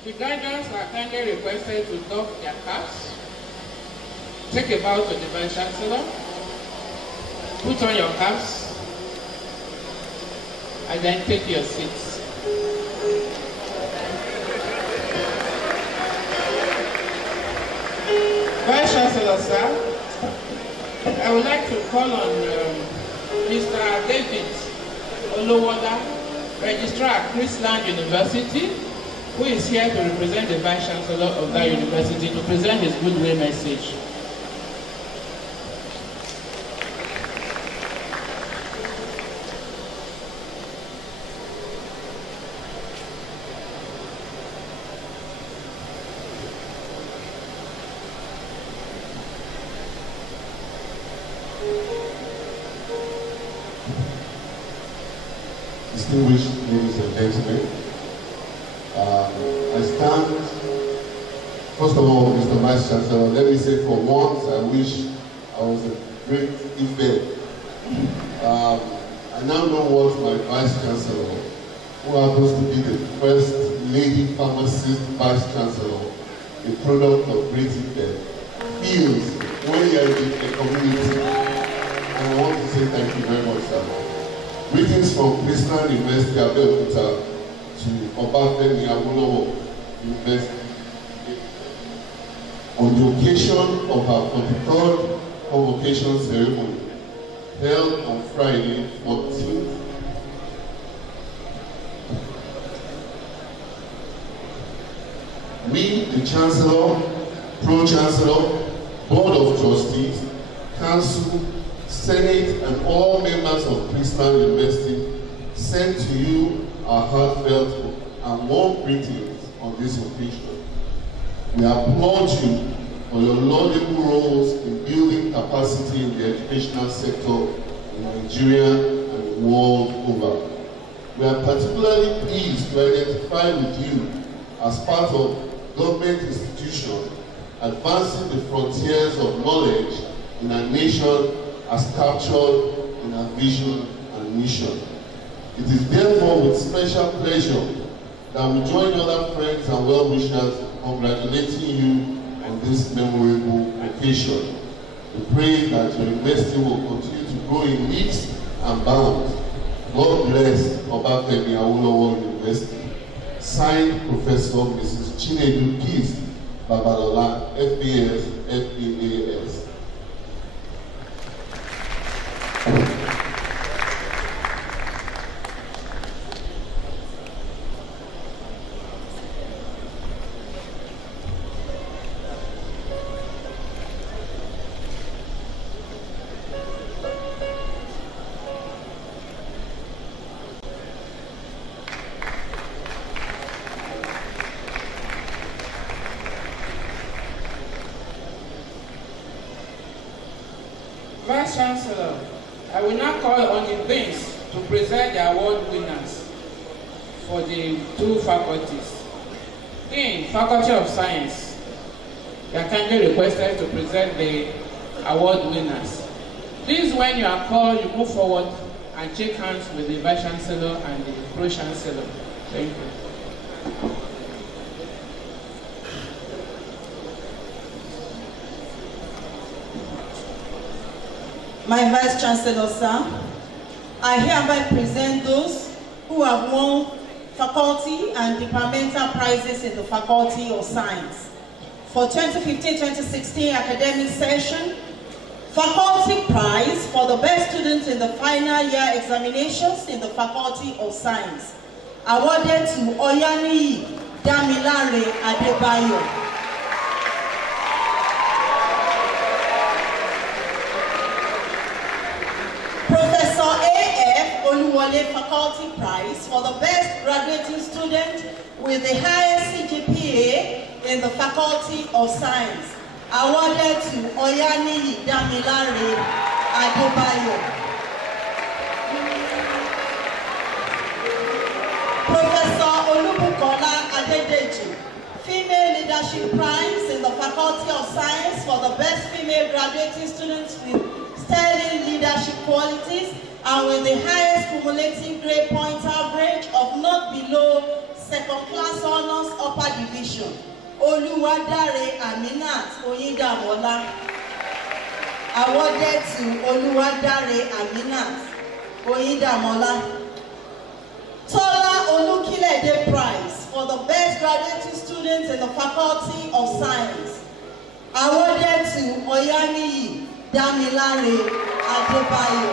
The graduates are kindly requested to doff their caps, take a bow to the Vice Chancellor, put on your caps, and then take your seats. Vice Chancellor, sir, I would like to call on Mr. David Olowoda, Registrar at Chrisland University, who is here to represent the Vice Chancellor of that university to present his goodwill message. Distinguished ladies and gentlemen, I stand, first of all, Mr. Vice Chancellor, let me say for once, I wish I was a great event. I now know what my Vice Chancellor, who happens to be the first lady pharmacist Vice Chancellor, a product of great event, feels when you are in a community. And I want to say thank you very much, sir. Greetings from Chrisland University, Abeokuta, to OBAFEMI AWOLOWO University. On the occasion of our 43rd Convocation ceremony, held on Friday, 14th we, the Chancellor, Pro-Chancellor, Board of Trustees, Council, Senate, and all members of Chrisland University send to you our heartfelt and warm greetings on this occasion. We applaud you for your laudable roles in building capacity in the educational sector in Nigeria and the world over. We are particularly pleased to identify with you as part of government institutions advancing the frontiers of knowledge in our nation as captured in our vision and mission. It is therefore with special pleasure that we join other friends and well-wishers congratulating you on this memorable occasion. We pray that your university will continue to grow in leaps and bounds. God bless OBAFEMI AWOLOWO University. Signed, Professor Mrs. Chinedu Peace Babalola, FBS, FBAS. Vice Chancellor, I will now call on the Deans to present the award winners for the two faculties. Dean, Faculty of Science, you are kindly requested to present the award winners. Please, when you are called, you move forward and shake hands with the Vice Chancellor and the Pro-Chancellor. Thank you. My Vice Chancellor, sir, I hereby present those who have won faculty and departmental prizes in the Faculty of Science. For 2015-2016 academic session, Faculty Prize for the best students in the final year examinations in the Faculty of Science, awarded to Oyaniyi Damilare Adebayo. Professor A.F. Oluwole Faculty Prize for the best graduating student with the highest CGPA in the Faculty of Science, awarded to Oyaniyi Damilare Adebayo. Professor Olubukola Adedeji, Female Leadership Prize in the Faculty of Science for the best female graduating students with sterling leadership qualities and with the highest cumulative grade point average of not below second class honors upper division. Oluwadare Aminat Oyindamola, awarded to Oluwadare Aminat Oyindamola. Tola Olukilede Prize for the best graduating students in the Faculty of Science, awarded to Oyaniyi Damilare Adebayo.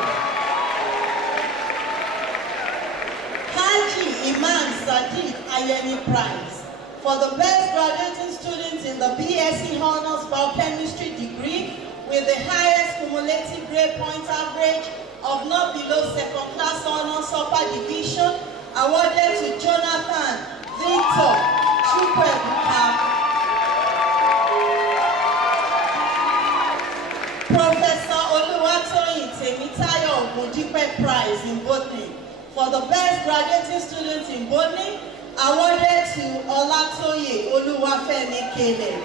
Haji Imam Sadiq Ayeni Prize for the best graduating students in the BSc Honors Biochemistry degree with the highest cumulative grade point average of not below second class honors upper division, awarded to Jonathan Victor Chukwuebuka. Professor Oluwatoyin Temitayo Ogundipe Prize in Botany for the best graduating students in Botany, awarded to Olatoye Oluwafemi Kele.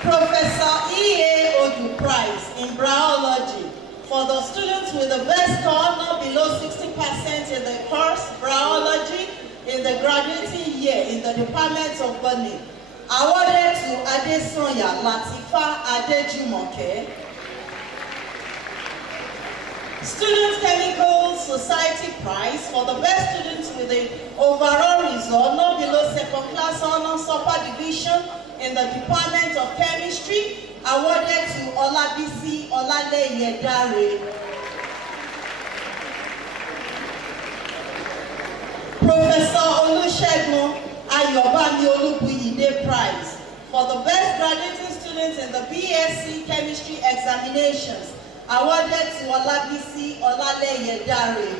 Professor E.A. Odu Prize in Biology for the students with the best score not below 60% in the course Biology in the graduating year in the Department of Botany, awarded to Adesonya Latifa Adejumoke. Student Chemical Society Prize for the best students with the overall result not below second class honors upper division in the Department of Chemistry, awarded to Olabisi Olaleye Dare. Professor Olusegun Ayobami Olubuyide Prize for the best graduating students in the BSc Chemistry examinations, awarded to Olabisi Olaleye Dare.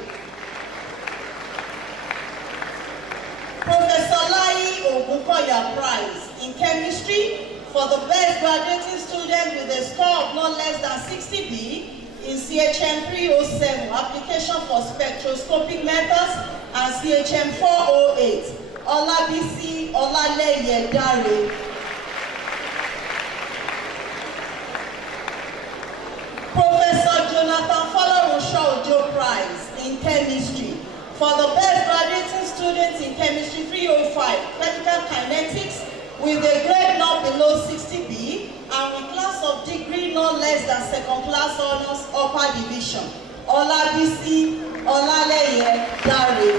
Professor Lai Ogunkoya Prize in Chemistry for the best graduating student with a score of not less than 60B in CHM 307, application for spectroscopic methods, and CHM 408, Olabisi Olaleye Dare. Professor Jonathan Fọlọ́runṣọ́ Òjó Prize in Chemistry for the best graduating students in Chemistry 305, Chemical Kinetics, with a grade not below 60B and with class of degree not less than second class honors upper division, Olabisi Olaleye Dare.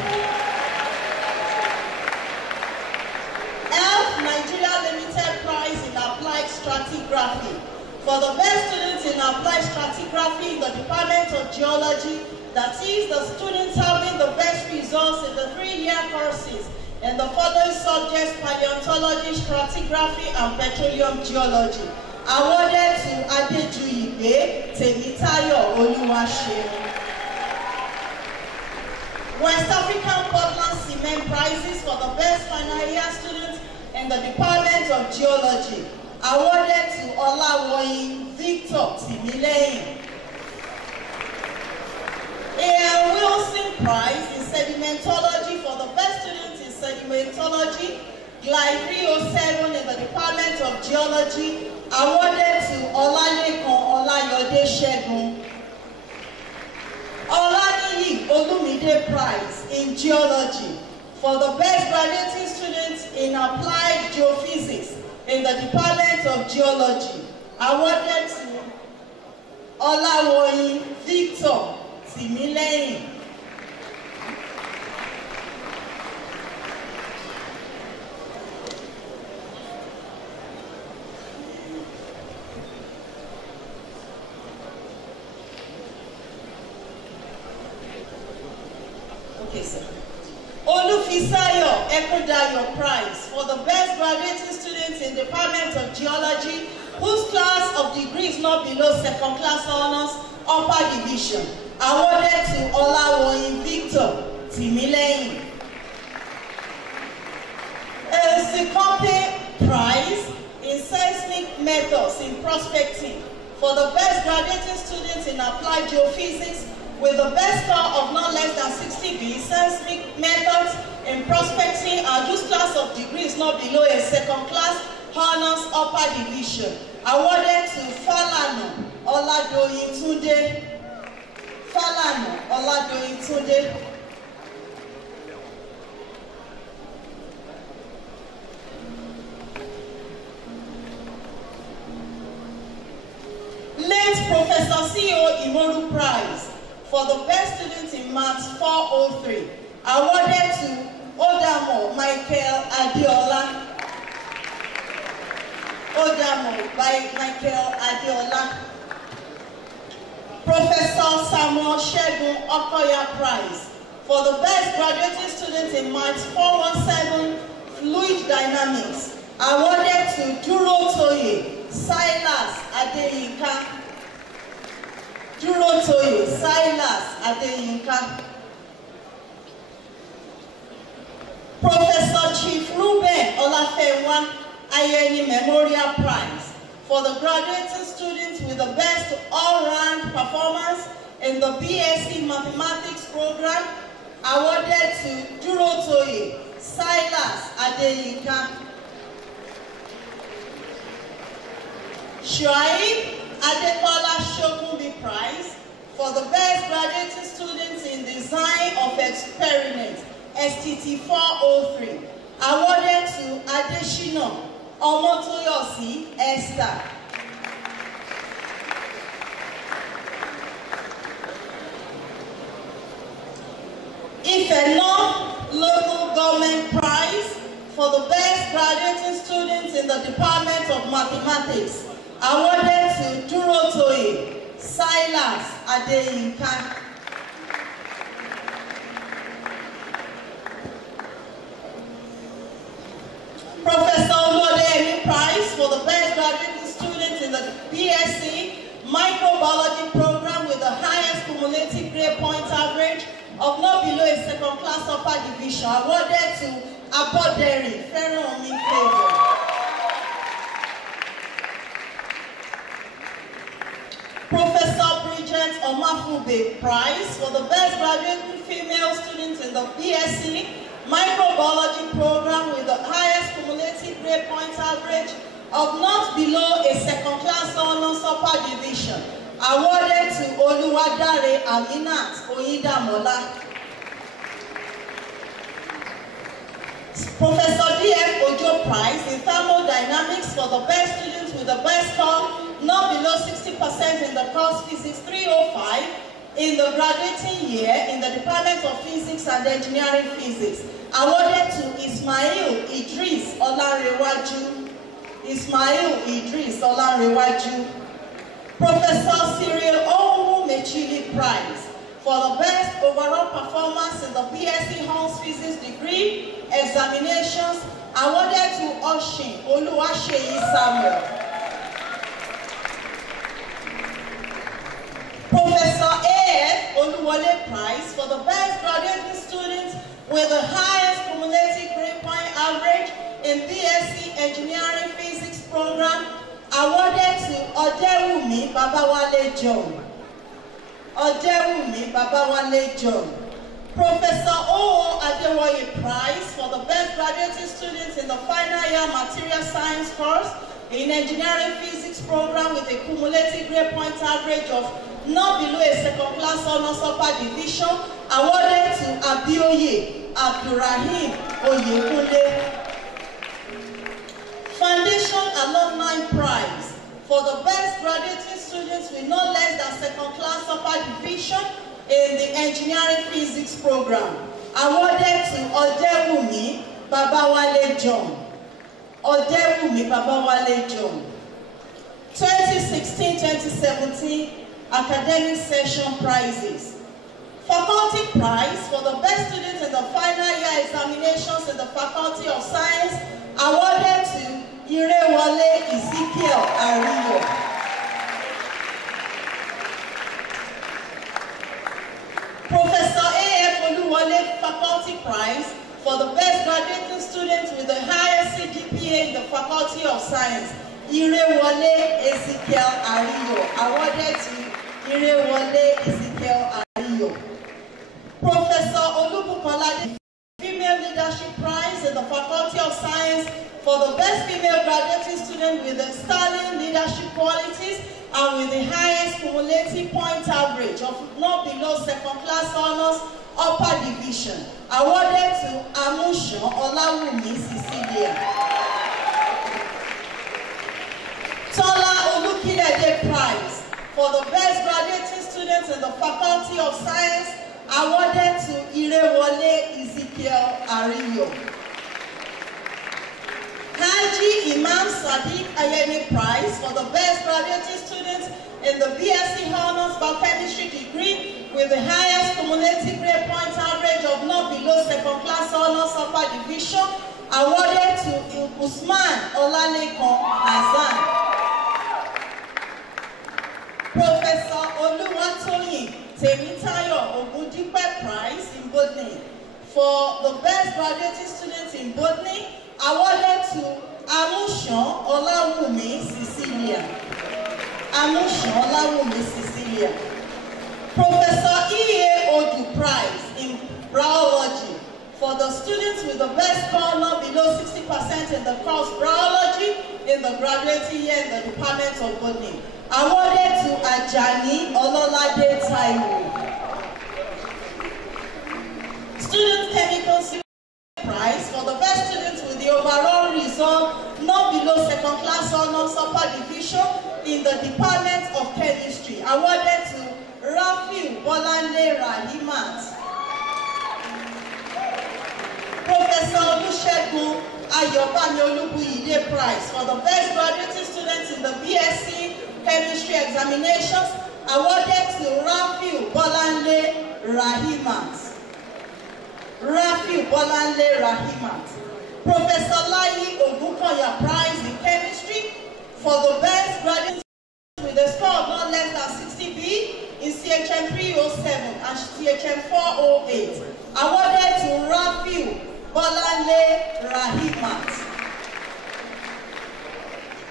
ELF Nigeria Limited Prize in Applied Stratigraphy for the best students in Applied Stratigraphy in the Department of Geology, that is, the students having the best results in the 3-year courses in the following subjects: paleontology, stratigraphy, and petroleum geology, awarded to Adejuyibe Temitayo Oluwaseun. West African Portland Cement Prizes for the best final year students in the Department of Geology, awarded to Olawoyin Victor Timileyin. A.L. Wilson Prize in Sedimentology for the best students in Sedimentology, Glide 307 in the Department of Geology, awarded to Olalekan Olayode Segun. Olaniyi Olumide Prize in Geology for the best graduating students in Applied Geophysics in the Department of Geology, awarded to Olawoyin Victor Timileyin. Okay, sir. Olufisayo Ekodayo Prize for the best graduating students in the Department of Geology whose class of degree is not below second class honors upper division, awarded to Olawoyin Victor Timileyin. Elsikompe Prize in seismic methods in prospecting for the best graduating students in applied geophysics with the best score of not less than 60B, seismic methods in prospecting and whose class of degree is not below a second class honors upper division, awarded to Falana Oladoyin Tunde. Falana Oladoyin Tunde. Late Professor C.O. Imoru Prize for the best student in Maths 403, awarded to Odamo Michael Adiola. Odamo by Michael Adiola. Professor Samuel Shegun Okoya Prize for the best graduating student in Maths 417, Fluid Dynamics, awarded to Duro Toye, Silas Adeyinka. Duro Toye, Silas Adeyinka. Professor Chief Ruben Olafenwa Ayeni Memorial Prize for the graduating students with the best all-round performance in the BSc Mathematics program, awarded to Duro Toye, Silas Adeyinka. Shuaib Adekola Shokunbi Prize for the best graduating students in Design of Experiments, STT 403, awarded to Adeshina Omotoyosi Esther. Ifeno Local Government Prize for the best graduating students in the Department of Mathematics, awarded to Duro Toye, Silas Adeyinka. Professor Olodeyemi Prize for the best graduating students in the BSc Microbiology program with the highest cumulative grade point average of not below a second class upper division, awarded to Aboderi Feromi Favour. Professor Bridget Omafube Prize for the best graduating female students in the BSc Microbiology program with the highest cumulative grade point average of not below a second class honors upper division, awarded to Oluwadare Aminat Oyidamola. Professor D.F. Ojo Prize in Thermodynamics for the best students with the best score not below 60% in the course Physics 305 in the graduating year in the Department of Physics and Engineering Physics, awarded to Ismail Idris Olarewaju. Ismail Idris Olarewaju. Professor Cyril Owu Mechili Prize for the best overall performance in the BSc Honors Physics degree examinations, awarded to Oshin Oluwaseyi Samuel. Professor A.F. Oluwole Prize for the best graduating students with the highest cumulative grade point average in BSc Engineering Physics program, awarded to Odewumi Babawale John. Odewumi Babawale John. Professor O. Adewoye Prize for the best graduating students in the final year material science course in Engineering Physics program with a cumulative grade point average of not below a second class honors upper division, awarded to Abioye Abdurrahim Oyekunle. Foundation Alumni Prize for the best graduating students with no less than second class upper division in the engineering physics program. Awarded to Odewumi Babawale John. Odewumi Babawale John. 2016-2017 academic session prizes. Faculty prize for the best students in the final year examinations in the Faculty of Science awarded to Irewole Ezekiel Ariyo. Professor A.F. Oluwole Faculty Prize for the best graduating students with the highest CGPA in the Faculty of Science, Irewole Ezekiel Ariyo, awarded to Irewole Ezekiel Ariyo. Professor Olubukola Female Leadership Prize in the Faculty of Science for the best female graduating student with the sterling leadership qualities and with the highest cumulative point average of not below second class honors upper division, awarded to Amusho Olawumi Cecilia. Tola Olukilede Prize for the best graduating students in the Faculty of Science, awarded to Irewole Ezekiel Ariyo. Haji Imam Sadiq Ayeni Prize for the best graduating students in the BSc Honors Biochemistry degree with the highest cumulative grade point average of not below second class honors upper division, awarded to Usman Olalekan Hassan. Professor Oluwatoyin Temitayo Ogundipe Prize in Botany for the best graduating students in Botany, awarded to Amusho Olawumi Cecilia. Amusho Olawumi Cecilia. Professor E.A. Odu Prize in Biology for the students with the best score not below 60% in the course Biology in the graduating year in the Department of Botany, awarded to Ajani Ololade Taiwo. Student Chemical Prize for the best students with the overall result not below second class honors upper division in the Department of Chemistry, awarded to Rafiu Bolande Rahimat. Professor Olusegun Ayobami Olubuyide Prize for the best graduating students in the BSc Chemistry examinations, awarded to Rafiu Bolande Rahimat. Rafiu Bolande Rahimat. Professor Layi Ogunkoya Prize in Chemistry for the best graduate with a score of not less than 60B in CHM 307 and CHM 408, awarded to Rafiu Bolande Rahimat.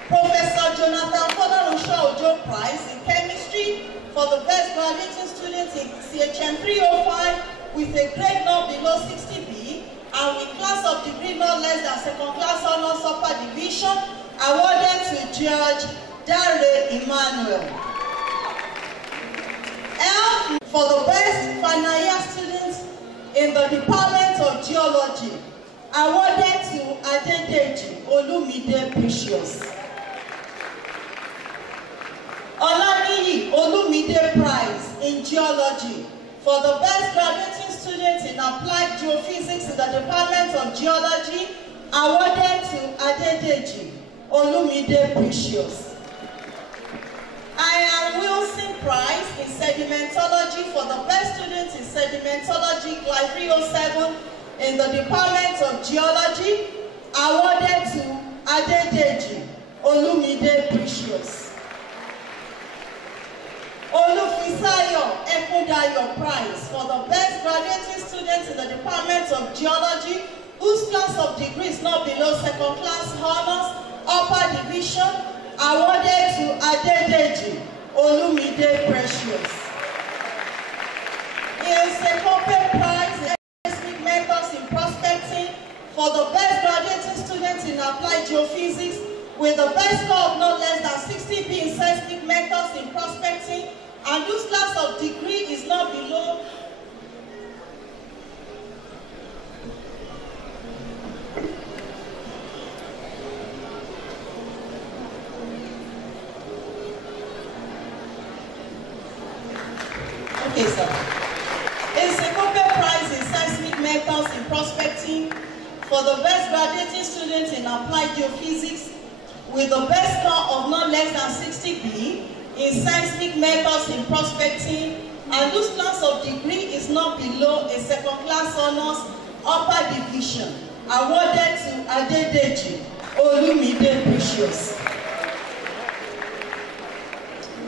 Professor Jonathan Fodorunso Ojo Prize in Chemistry for the best graduating students in CHM 305 with a grade not below 60B and with class of degree not less than second class honors upper division, awarded to George Dare Emmanuel. L for the best final year students in the Department of Geology, awarded to Adedeji Olumide Precious. Olaniyi Olumide Prize in Geology for the best graduating students in applied geophysics in the Department of Geology, awarded to Adedeji Olumide Precious. Ian Wilson Prize in Sedimentology for the best students in Sedimentology Class 307 in the Department of Geology, awarded to Adedeji Olumide Precious. Olufisayo Ekundayo Prize for the best graduating students in the Department of Geology whose class of degree is not below second class honors upper division, awarded to Adedeji Olumide Precious. Sekope Prize in methods in prospecting for the best graduating students in applied geophysics with the best score of not less than 60B in seismic methods in prospecting and whose class of degree is not below Okay, sir. A Sekope Prize in Seismic Methods in Prospecting for the best graduating students in Applied Geophysics with the best score of not less than 60B in Seismic Methods in Prospecting and whose class of degree is not below a second-class honors upper division, awarded to Adedeji Olumide Precious.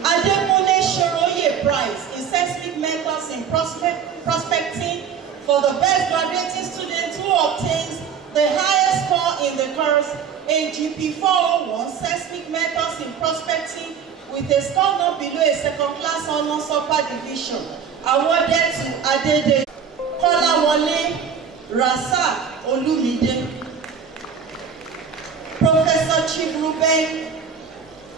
Adekunle Shoroye Prize in Seismic Methods in Prospecting for the best graduating student who obtains the highest score in the course AGP 401 Seismic Methods in Prospecting with a score not below a second-class honors upper division, awarded to Adede Kolawole Rasak Olumide. Professor Chief Ruben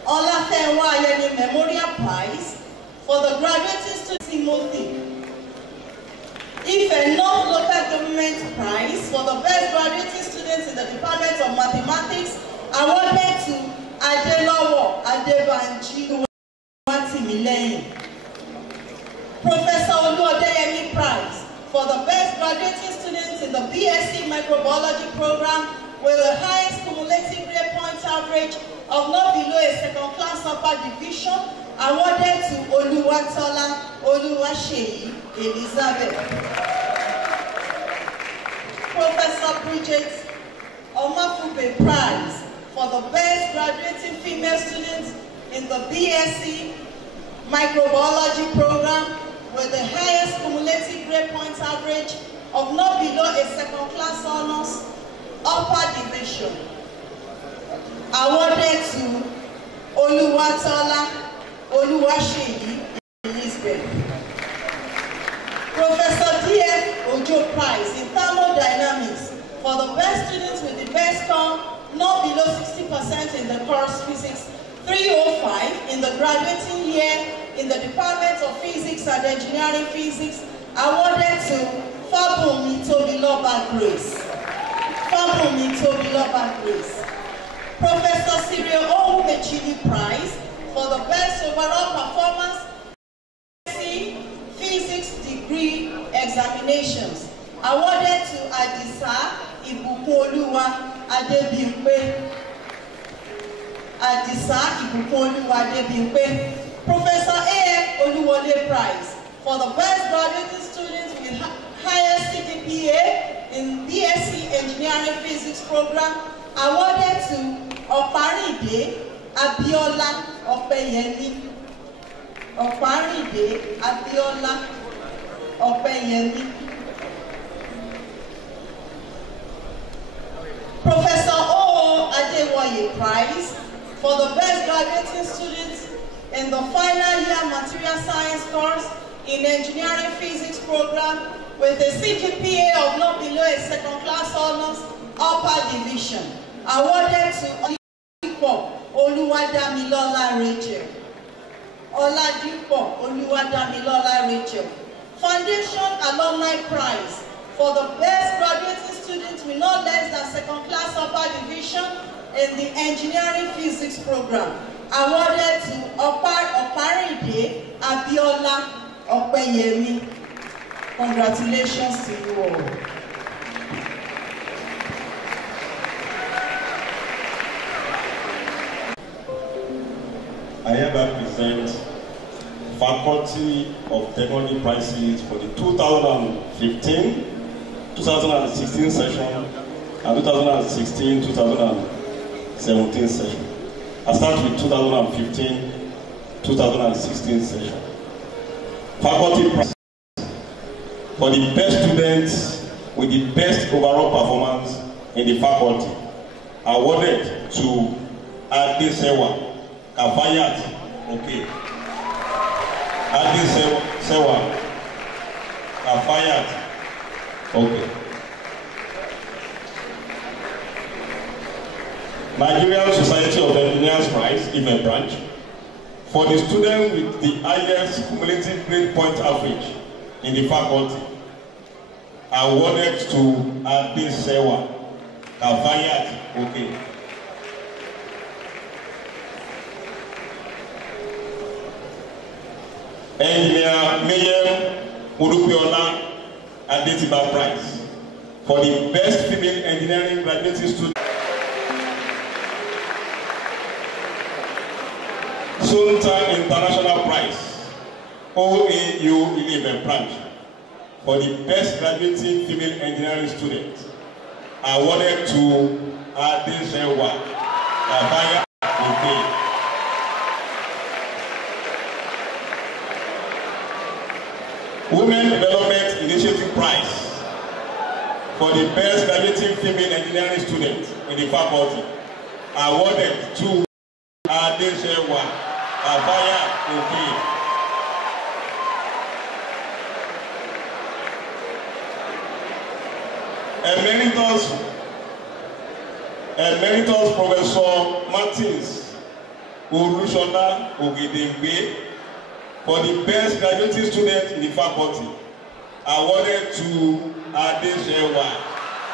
Olafenwa Ayeni Memorial Prize for the graduating students in Timothy. Ife North Local Government Prize for the best graduating students in the Department of Mathematics, awarded to Adelowo Adebanji Nwatimileyin. Professor Oluodeyemi Prize for the best graduating students in the BSc Microbiology program with the highest cumulative grade point average of not below a second-class upper division, awarded to Oluwatola Oluwaseyi Elizabeth. Professor Bridget Omafube Prize for the best graduating female students in the BSc Microbiology program with the highest cumulative grade point average of not below a second-class honors upper division, awarded to Oluwatola Oluwaseyi Elizabeth. Professor D.F. Ojo Prize in Thermodynamics for the best students with the best score not below 60% in the course Physics 305 in the graduating year in the Department of Physics and Engineering Physics, awarded to Fabunmi Tobiloba Grace. Fabunmi Tobiloba Grace. Professor Cyril Owumechili Prize for the best overall performance in Physics degree examinations, awarded to Adisa Ibukunoluwa Adebimpe. Adisa Ibukunoluwa Adebimpe. Professor A.M. Oluwole Prize for the best graduating students with highest CGPA in BSc Engineering Physics program, awarded to Oparide Abiola Opeyemi. Oparide Abiola Opeyemi. Professor O. Adewoye Prize for the best graduating students in the final year material science course in engineering physics program with a CGPA of not below a second-class honors upper division, awarded to Oladipo Oluwadamilola Rachel. Oladipo Oluwadamilola Rachel. Foundation Alumni Prize for the best graduating students with not less than second-class upper division in the engineering physics program, awarded to Oparide Abiola Opeyemi. Congratulations to you all. I hereby present Faculty of Technology Prizes for the 2015, 2016 session and 2016-2017 session. I start with 2015-2016 session. Faculty Prize for the best students with the best overall performance in the faculty, awarded to Adesewa Kafayat. Okay. Adesewa Kafayat. Okay. Nigerian Society of Engineers Prize, Ife branch, for the student with the highest cumulative grade point average in the faculty, awarded to Adesewa Kafayat. Okay. Engineer Mayem Udupiola Adetiba Prize for the best female engineering graduating student. Sunta International Prize, OAU 11 branch, for the best graduating female engineering student, awarded to Adeshewa Abaya Obe. Women Development Initiative Prize for the best graduating female engineering student in the faculty, awarded to Adeshewa Abaya Obe. Emeritus Professor Martins Olusola Ogedengbe for the best graduating student in the faculty, awarded to Adeshewa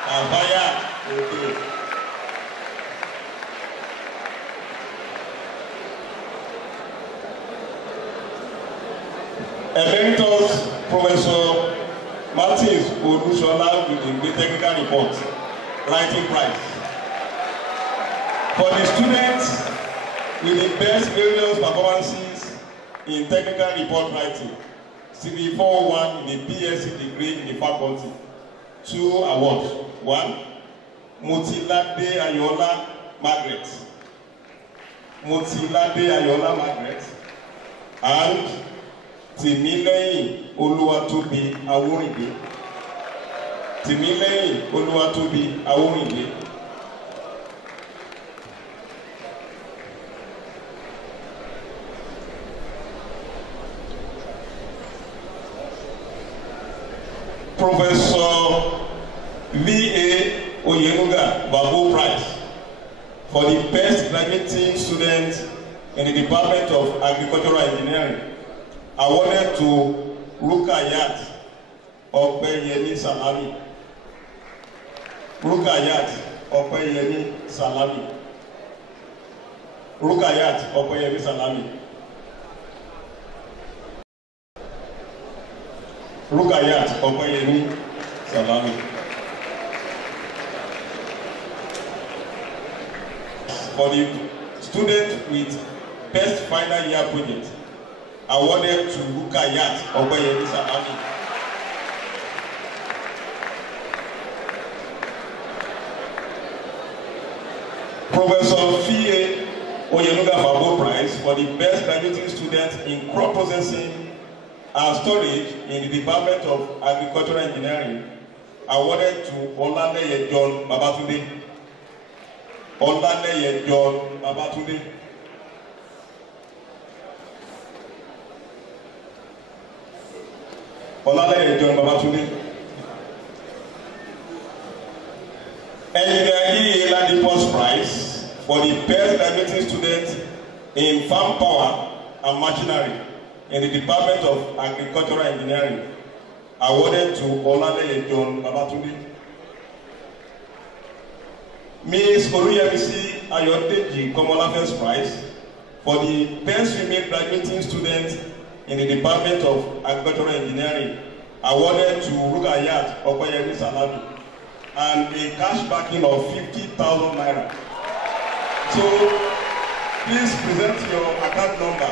Abaya Obe. Emeritus Professor Martins Olusola Ogedengbe Technical Report Writing Prize for the students with the best various performances in technical report writing, CV401 in the BSc degree in the faculty. 2 awards. 1, Mutilade Ayola Margaret. Mutilade Ayola Margaret. And Timileyin Oluwatobi Aworinde. Timileyin Oluwatobi Aworinde. Professor V.A. Oyenuga Babu Prize for the best graduating student in the Department of Agricultural Engineering, awarded to Rukayat Opeyemi Salami. Rukayat Opeyemi Salami. Rukayat Opeyemi Salami. Rukayat Opeyemi Salami. For the student with best final year project, awarded to Rukayat Opeyemi Salami. Professor F.A. Oyenuga Babu Prize for the best graduating student in crop processing and storage in the Department of Agricultural Engineering, awarded to Olaleye John Babatunde. Olaleye John Babatunde. Olaleye John Babatunde. Engineer E. Ladipos Prize for the best graduating student in farm power and machinery in the Department of Agricultural Engineering, awarded to Olaleye John Babatunde. Ms. Oluyemisi Ayodeji Komolafe's Prize for the best female graduating student in the Department of Agricultural Engineering, awarded to Rukayat Opeyemi Salami, and a cash backing of 50,000 naira. So please present your account number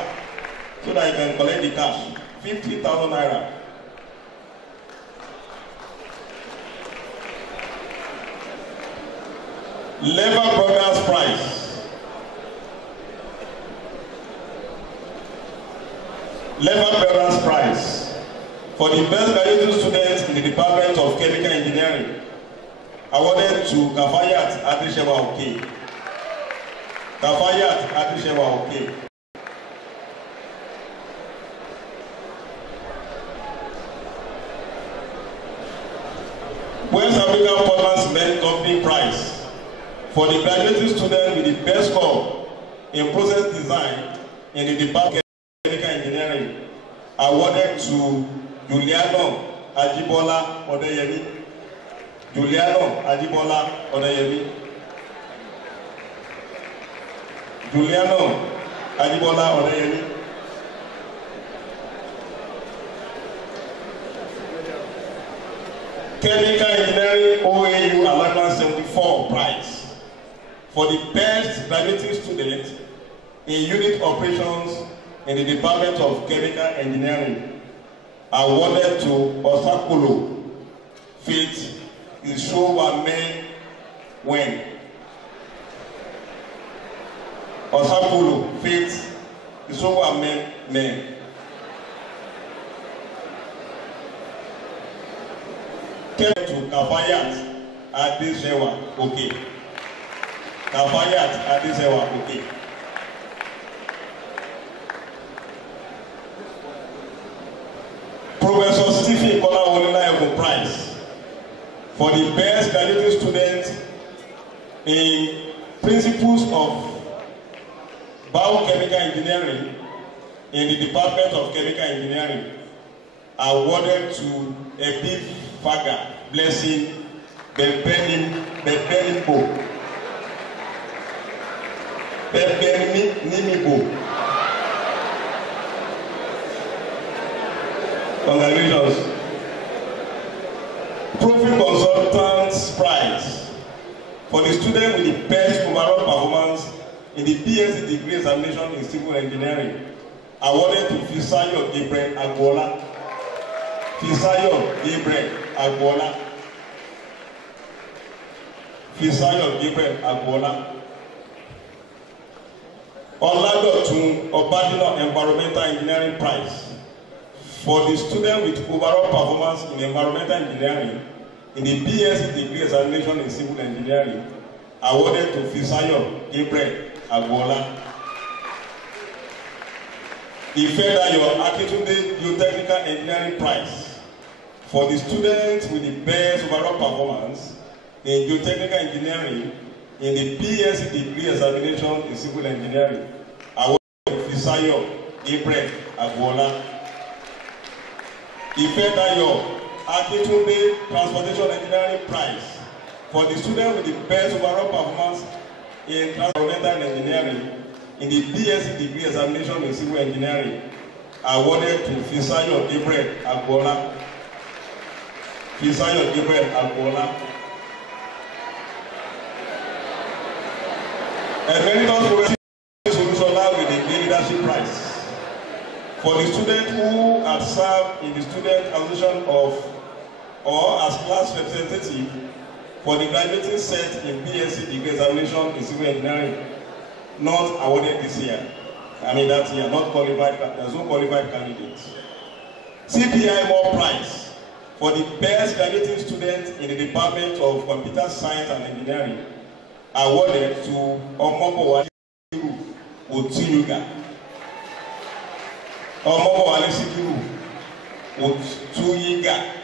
so that you can collect the cash. 50,000 naira. Lever Brothers Prize. Lever Brothers Prize for the best graduating students in the Department of Chemical Engineering, awarded to Kafayat Adeshewa Oke. Kafayat Adeshewa Oke. West African Portland Cement Company Prize for the graduating student with the best score in process design in the Department of Chemical Engineering, awarded to Juliano Ajibola Odeyemi. Juliano Ajibola Odeyemi. Juliano Ajibola Odeyemi. Chemical Engineering OAU Allotment 74 prize for the best graduating student in unit operations in the Department of Chemical Engineering, awarded to Osakolo Faith Ishowame when Osakolo Faith Ishowame men. Came to Kafayat Adesewa, okay. Kafayat Adesewa, okay. Professor Stephen Kolawole prize for the best graduating student in principles of biochemical engineering in the Department of Chemical Engineering, awarded to Epi Faga Blessing Bebenimibo. Congratulations. Profit Consultants Prize for the student with the best overall performance in the BSc degree examination in civil engineering, awarded to Fisayo Gabriel Agbola. Fisayo Gabriel Agbola. Fisayo Gabriel Agbola. Oladotun Obadino Environmental Engineering Prize for the student with overall performance in environmental engineering in the BSc degree examination in civil engineering, awarded to Fisayo Gabriel Agbola. Ifedayo Akitunde Geotechnical Engineering Prize for the students with the best overall performance in geotechnical engineering in the BSc degree examination in civil engineering, awarded to Fisayo Gabriel Agbola. Ifedayo Akitunde Transportation Engineering Prize for the student with the best overall performance in environmental engineering in the BSc degree examination in civil engineering, awarded to Fisayo Gabriel Agbola. Fisayo Gabriel Agbola. Emeritus Professor Solution with the Leadership Prize for the student who had served in the student association of or as class representative for the graduating set in BSc degree examination in civil engineering, not awarded this year. I mean that year, not qualified. There's no qualified candidates. CPI More Prize for the best graduating student in the Department of Computer Science and Engineering, awarded to Omobowale Otuyuga. Omobowale Sikiru Otuyuga.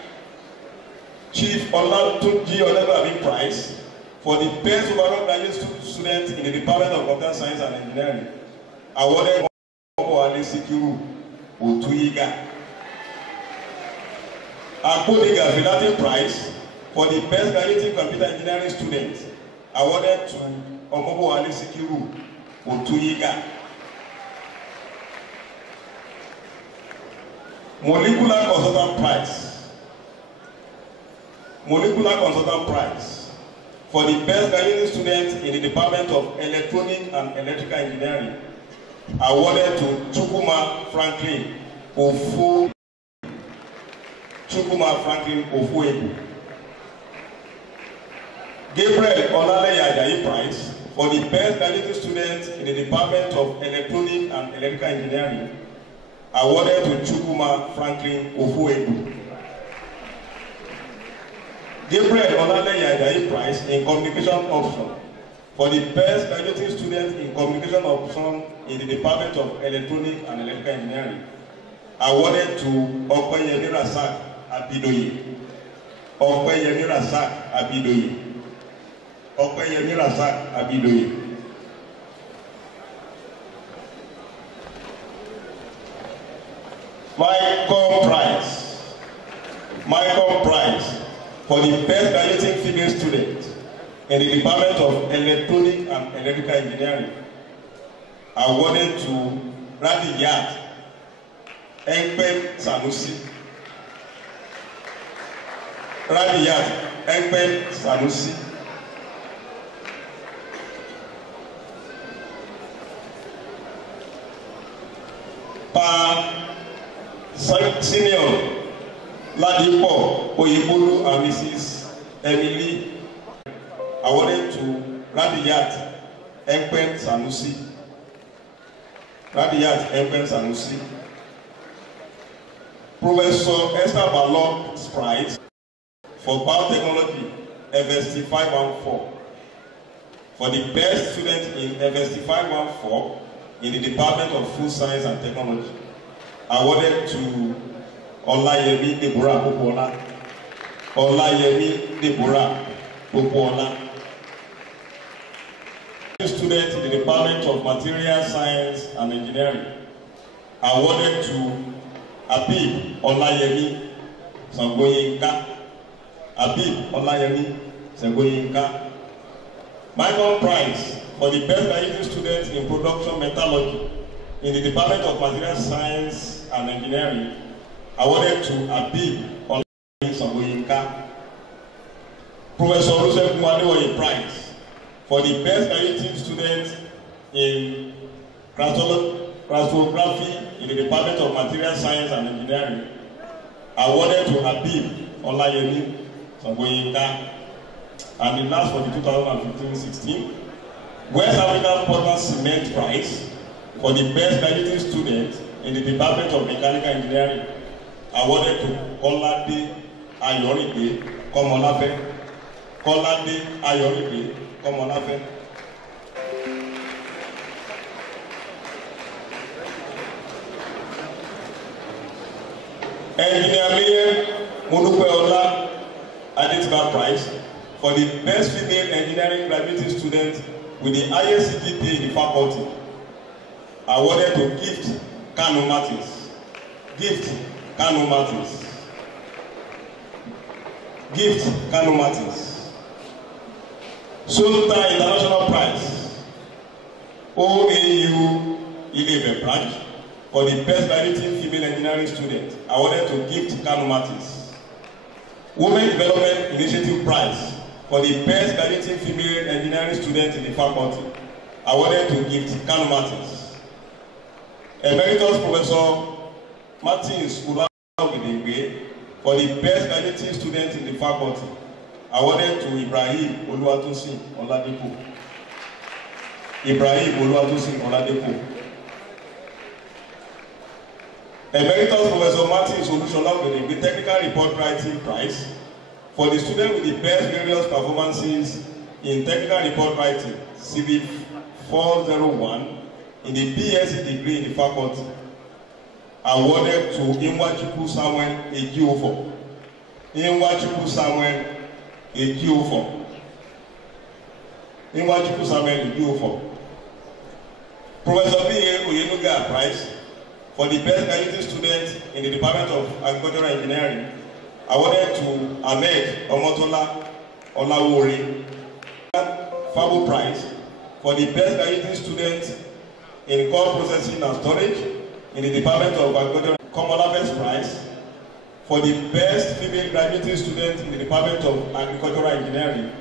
Chief Olatunji Onebabi Prize for the best overall graduate student in the Department of Computer Science and Engineering, awarded Omobowale Sikiru Otuyuga. Akodiga Filati Prize for the best graduating computer engineering student, awarded to Omobowale Sikiru Otuyuga. Molecular Consultant Prize. Molecular Consultant Prize for the best graduating student in the Department of Electronic and Electrical Engineering, awarded to Chukwuma Franklin Ofu. Chukwuma Franklin Ofuebu. Gabriel Olaleya Ajayi Prize for the best graduating student in the Department of Electronic and Electrical Engineering, awarded to Chukwuma Franklin Ofuebu. Gabriel Olaleya Ajayi Prize in Communication Option for the best graduating student in Communication Option in the Department of Electronic and Electrical Engineering, awarded to Okweyemi Rasak Abidoye. Okweyemi Rasak Abidoye. Okweyemi Rasak Abidoye. Michael Prize for the best graduating female student in the Department of Electronic and Electrical Engineering, awarded to Radiyat Sanusi. Radiyat Ekpen Sanusi. Pa Senior Ladipo Oyebolu and Mrs. Emily awarded to Radiyat Ekpen Sanusi. Radiyat Ekpen Sanusi. Professor Esther Balog's Prize for Biotechnology, FST 514. For the best student in FST 514 in the Department of Food Science and Technology, awarded to Olayemi Deborah Popola. Olayemi Deborah Popola. Student in the Department of Material Science and Engineering, awarded to Abib Olayemi Sangoyinka. Abib Olayemi Sangoyinka. Minor prize for the best graduate student in production metallurgy in the Department of Material Science and Engineering, awarded to Abib Olayemi Sangoyinka. Professor Olusegun Adewoye Prize for the best graduate student in crystallography in the Department of Material Science and Engineering, awarded to Habib Olayemi Sangoyinka. And the last for the 2015-16 West African Portland Cement Prize for the best graduate student in the Department of Mechanical Engineering, awarded to Kolade Ayoride Komolafe. Kolade Ayoride Komolafe. Engineer Mayor Modupeola Adetiba Prize for the best female engineering graduate student with the highest GPA in the faculty, awarded to Gift Kanu Martins. Gift Kanu Martins. Gift Kanu Martins. Sultan International Prize, OAU 11 branch, for the best graduate female engineering student, awarded to Gift Kanu Martins. Women Development Initiative Prize for the best graduate female engineering student in the faculty, awarded to Gift Kanu Martins. Emeritus Professor Martins Ulawe for the best graduate student in the faculty, awarded to Ibrahim Oluwatosin Oladepo. Ibrahim Oluwatosin Oladepo. Emeritus Professor Martins Olushola with the Technical Report Writing Prize for the student with the best various performances in Technical Report Writing, CV 401, in the BSc degree in the faculty, awarded to Inwachuku Samuel Ejiofo. Inwachuku Samuel Ejiofo. Inwachuku Samuel Ejiofo. Professor B.A. Oyenuga Prize for the best graduate student in the Department of Agricultural Engineering, awarded to Ahmed Omotola Olawore. Fabo Prize for the best graduate student in coal processing and storage in the Department of Agriculture. Komolafes Prize for the best female graduate student in the Department of Agricultural Engineering,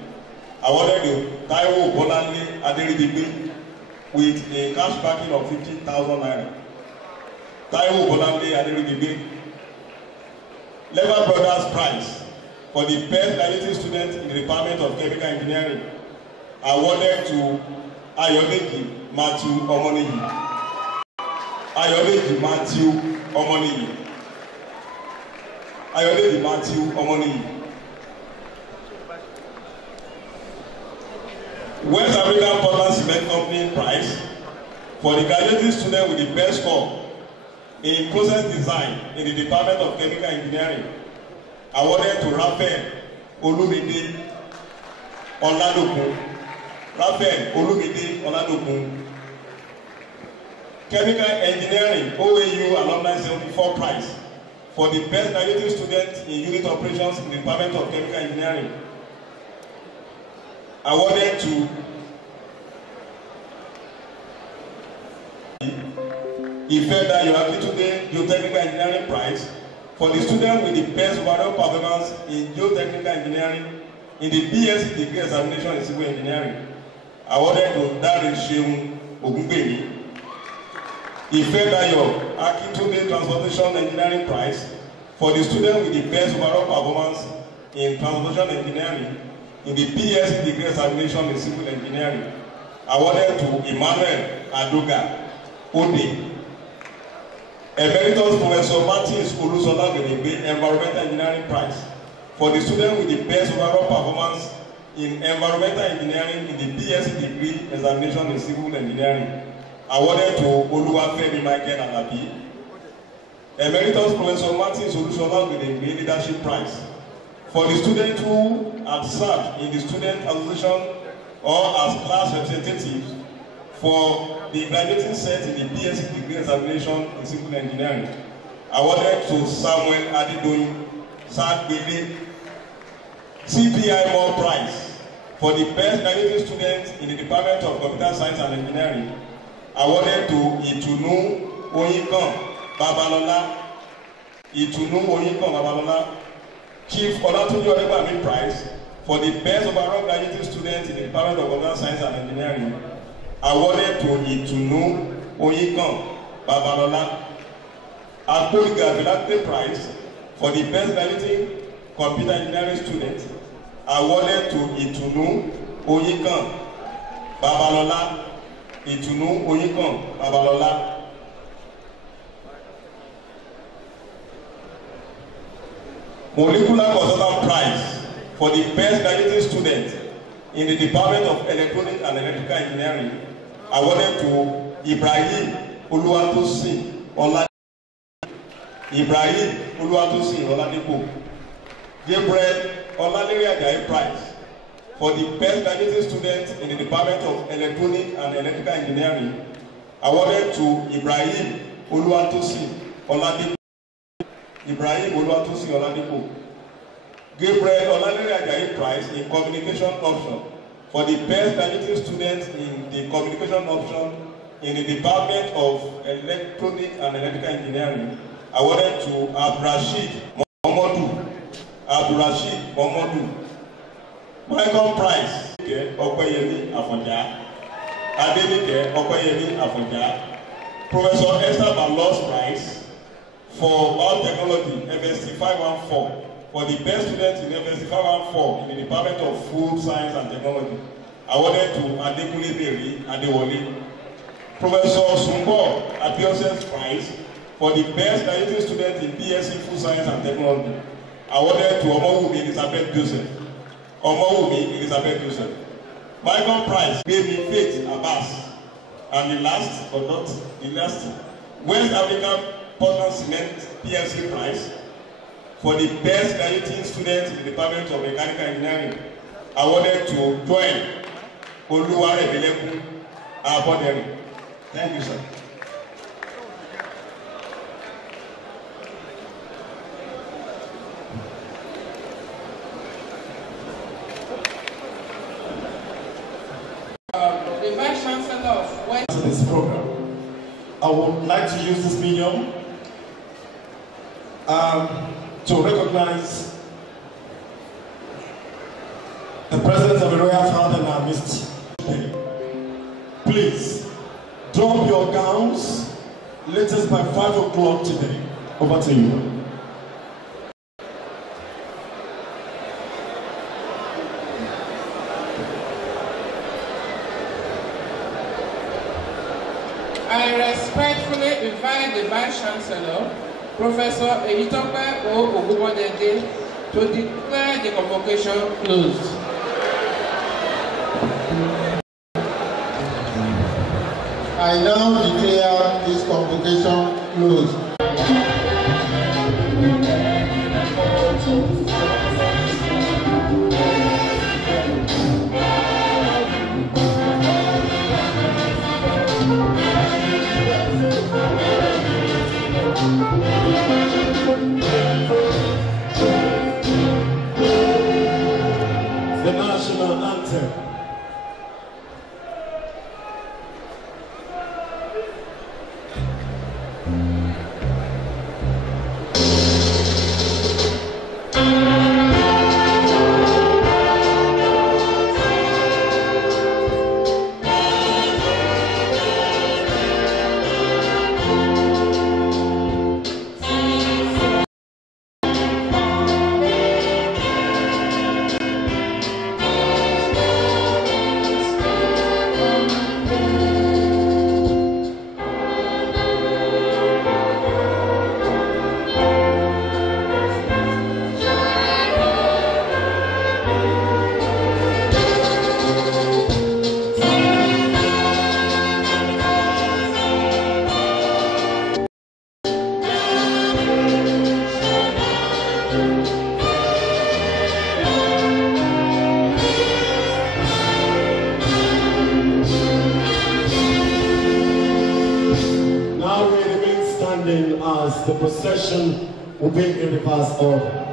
awarded to Taiwo Bolanle Aderidigbe with a cash backing of 50,000 naira. Taiwo Bolanle Aderidigbe. Lever Brothers Prize for the best graduate student in the Department of Chemical Engineering, awarded to Ayodeji Matthew Omoniyi. Ayodeji Matthew Omoniyi. Ayodeji Matthew Omoniyi. West African Portland Cement Company Prize for the graduate student with the best score in process design in the Department of Chemical Engineering, awarded to Raphael Olumide Oladokun. Raphael Olumide Oladokun. Chemical Engineering OAU Alumni 74 Prize for the best graduate student in unit operations in the Department of Chemical Engineering, awarded to Ifeda Yoakitude Geotechnical Engineering Prize for the student with the best overall performance in geotechnical engineering in the BSc degree examination in civil engineering, awarded to Dare Sheun Ogungbemi. Ifedayo Akintunde Transportation Engineering Prize for the student with the best overall performance in transportation engineering in the BSc degree examination in civil engineering, awarded to Emmanuel Adoga Ode. Emeritus Professor Martins Olusola Benegbe Environmental Engineering Prize for the student with the best overall performance in environmental engineering in the BSc degree examination in civil engineering, awarded to OBAFEMI Michael Alabi. Emeritus Professor Martins Olusola Benegbe Leadership Prize for the student who have served in the student association or as class representatives for the graduating set in the BSc degree examination in civil engineering, awarded to Samuel Adedoyin Sadgbele. CPI More Prize for the best graduating student in the Department of Computer Science and Engineering, awarded to Itunu Oyinkan Babalola. Itunu Oyinkan Babalola. Chief Olatunji Orebami Prize for the best overall graduating student in the Department of Computer Science and Engineering, awarded to Itunu Oyinkan Babalola. Akporiga Velate Prize for the best graduating computer engineering student, awarded to Itunu Oyinkan Babalola. Itunu Oyinkan Babalola. Molecular Consultant Prize for the best graduating student in the Department of Electronic and Electrical Engineering, awarded to Ibrahim Oluwatosin Oladipo. Gabriel Olalere Ajayi Prize for the best graduating student in the Department of Electronic and Electrical Engineering, awarded to Ibrahim Oluwatosin Oladipo. Gabriel Olalere Ajayi Prize in Communication Option for the best graduating student in the Communication Option in the Department of Electronic and Electrical Engineering, awarded to Abdurrashid Momodu. Michael Prize Okoyemi Afonja. Adenike Okoyemi Afonja. Professor Esther Balos Prize for Biotechnology FSC 514 for the best student in FSC 514 in the Department of Food Science and Technology, awarded to Adekunle Beri Adewole. Professor Sumbo Abiosens Prize for the best graduating student in BSc Food Science and Technology, awarded to Omowumi Elizabeth Joseph. Michael Prize gave me Faith Abbas. And the last, but not the last, West African Portland Cement PLC Prize for the best graduating student in the Department of Mechanical Engineering, awarded to Joel Oluwarebelekun Aboderi. Thank you, sir. The Vice Chancellor of West. This program, I would like to use this medium to recognize the presence of the Royal Father in our midst today. Please, drop your gowns. Latest by 5 o'clock today. Over to you. I respectfully invite the Vice Chancellor, Professor Eyitope O. Ogunbodede, to declare the convocation closed. I now declare this convocation closed. The national anthem. as the procession will be in reverse order.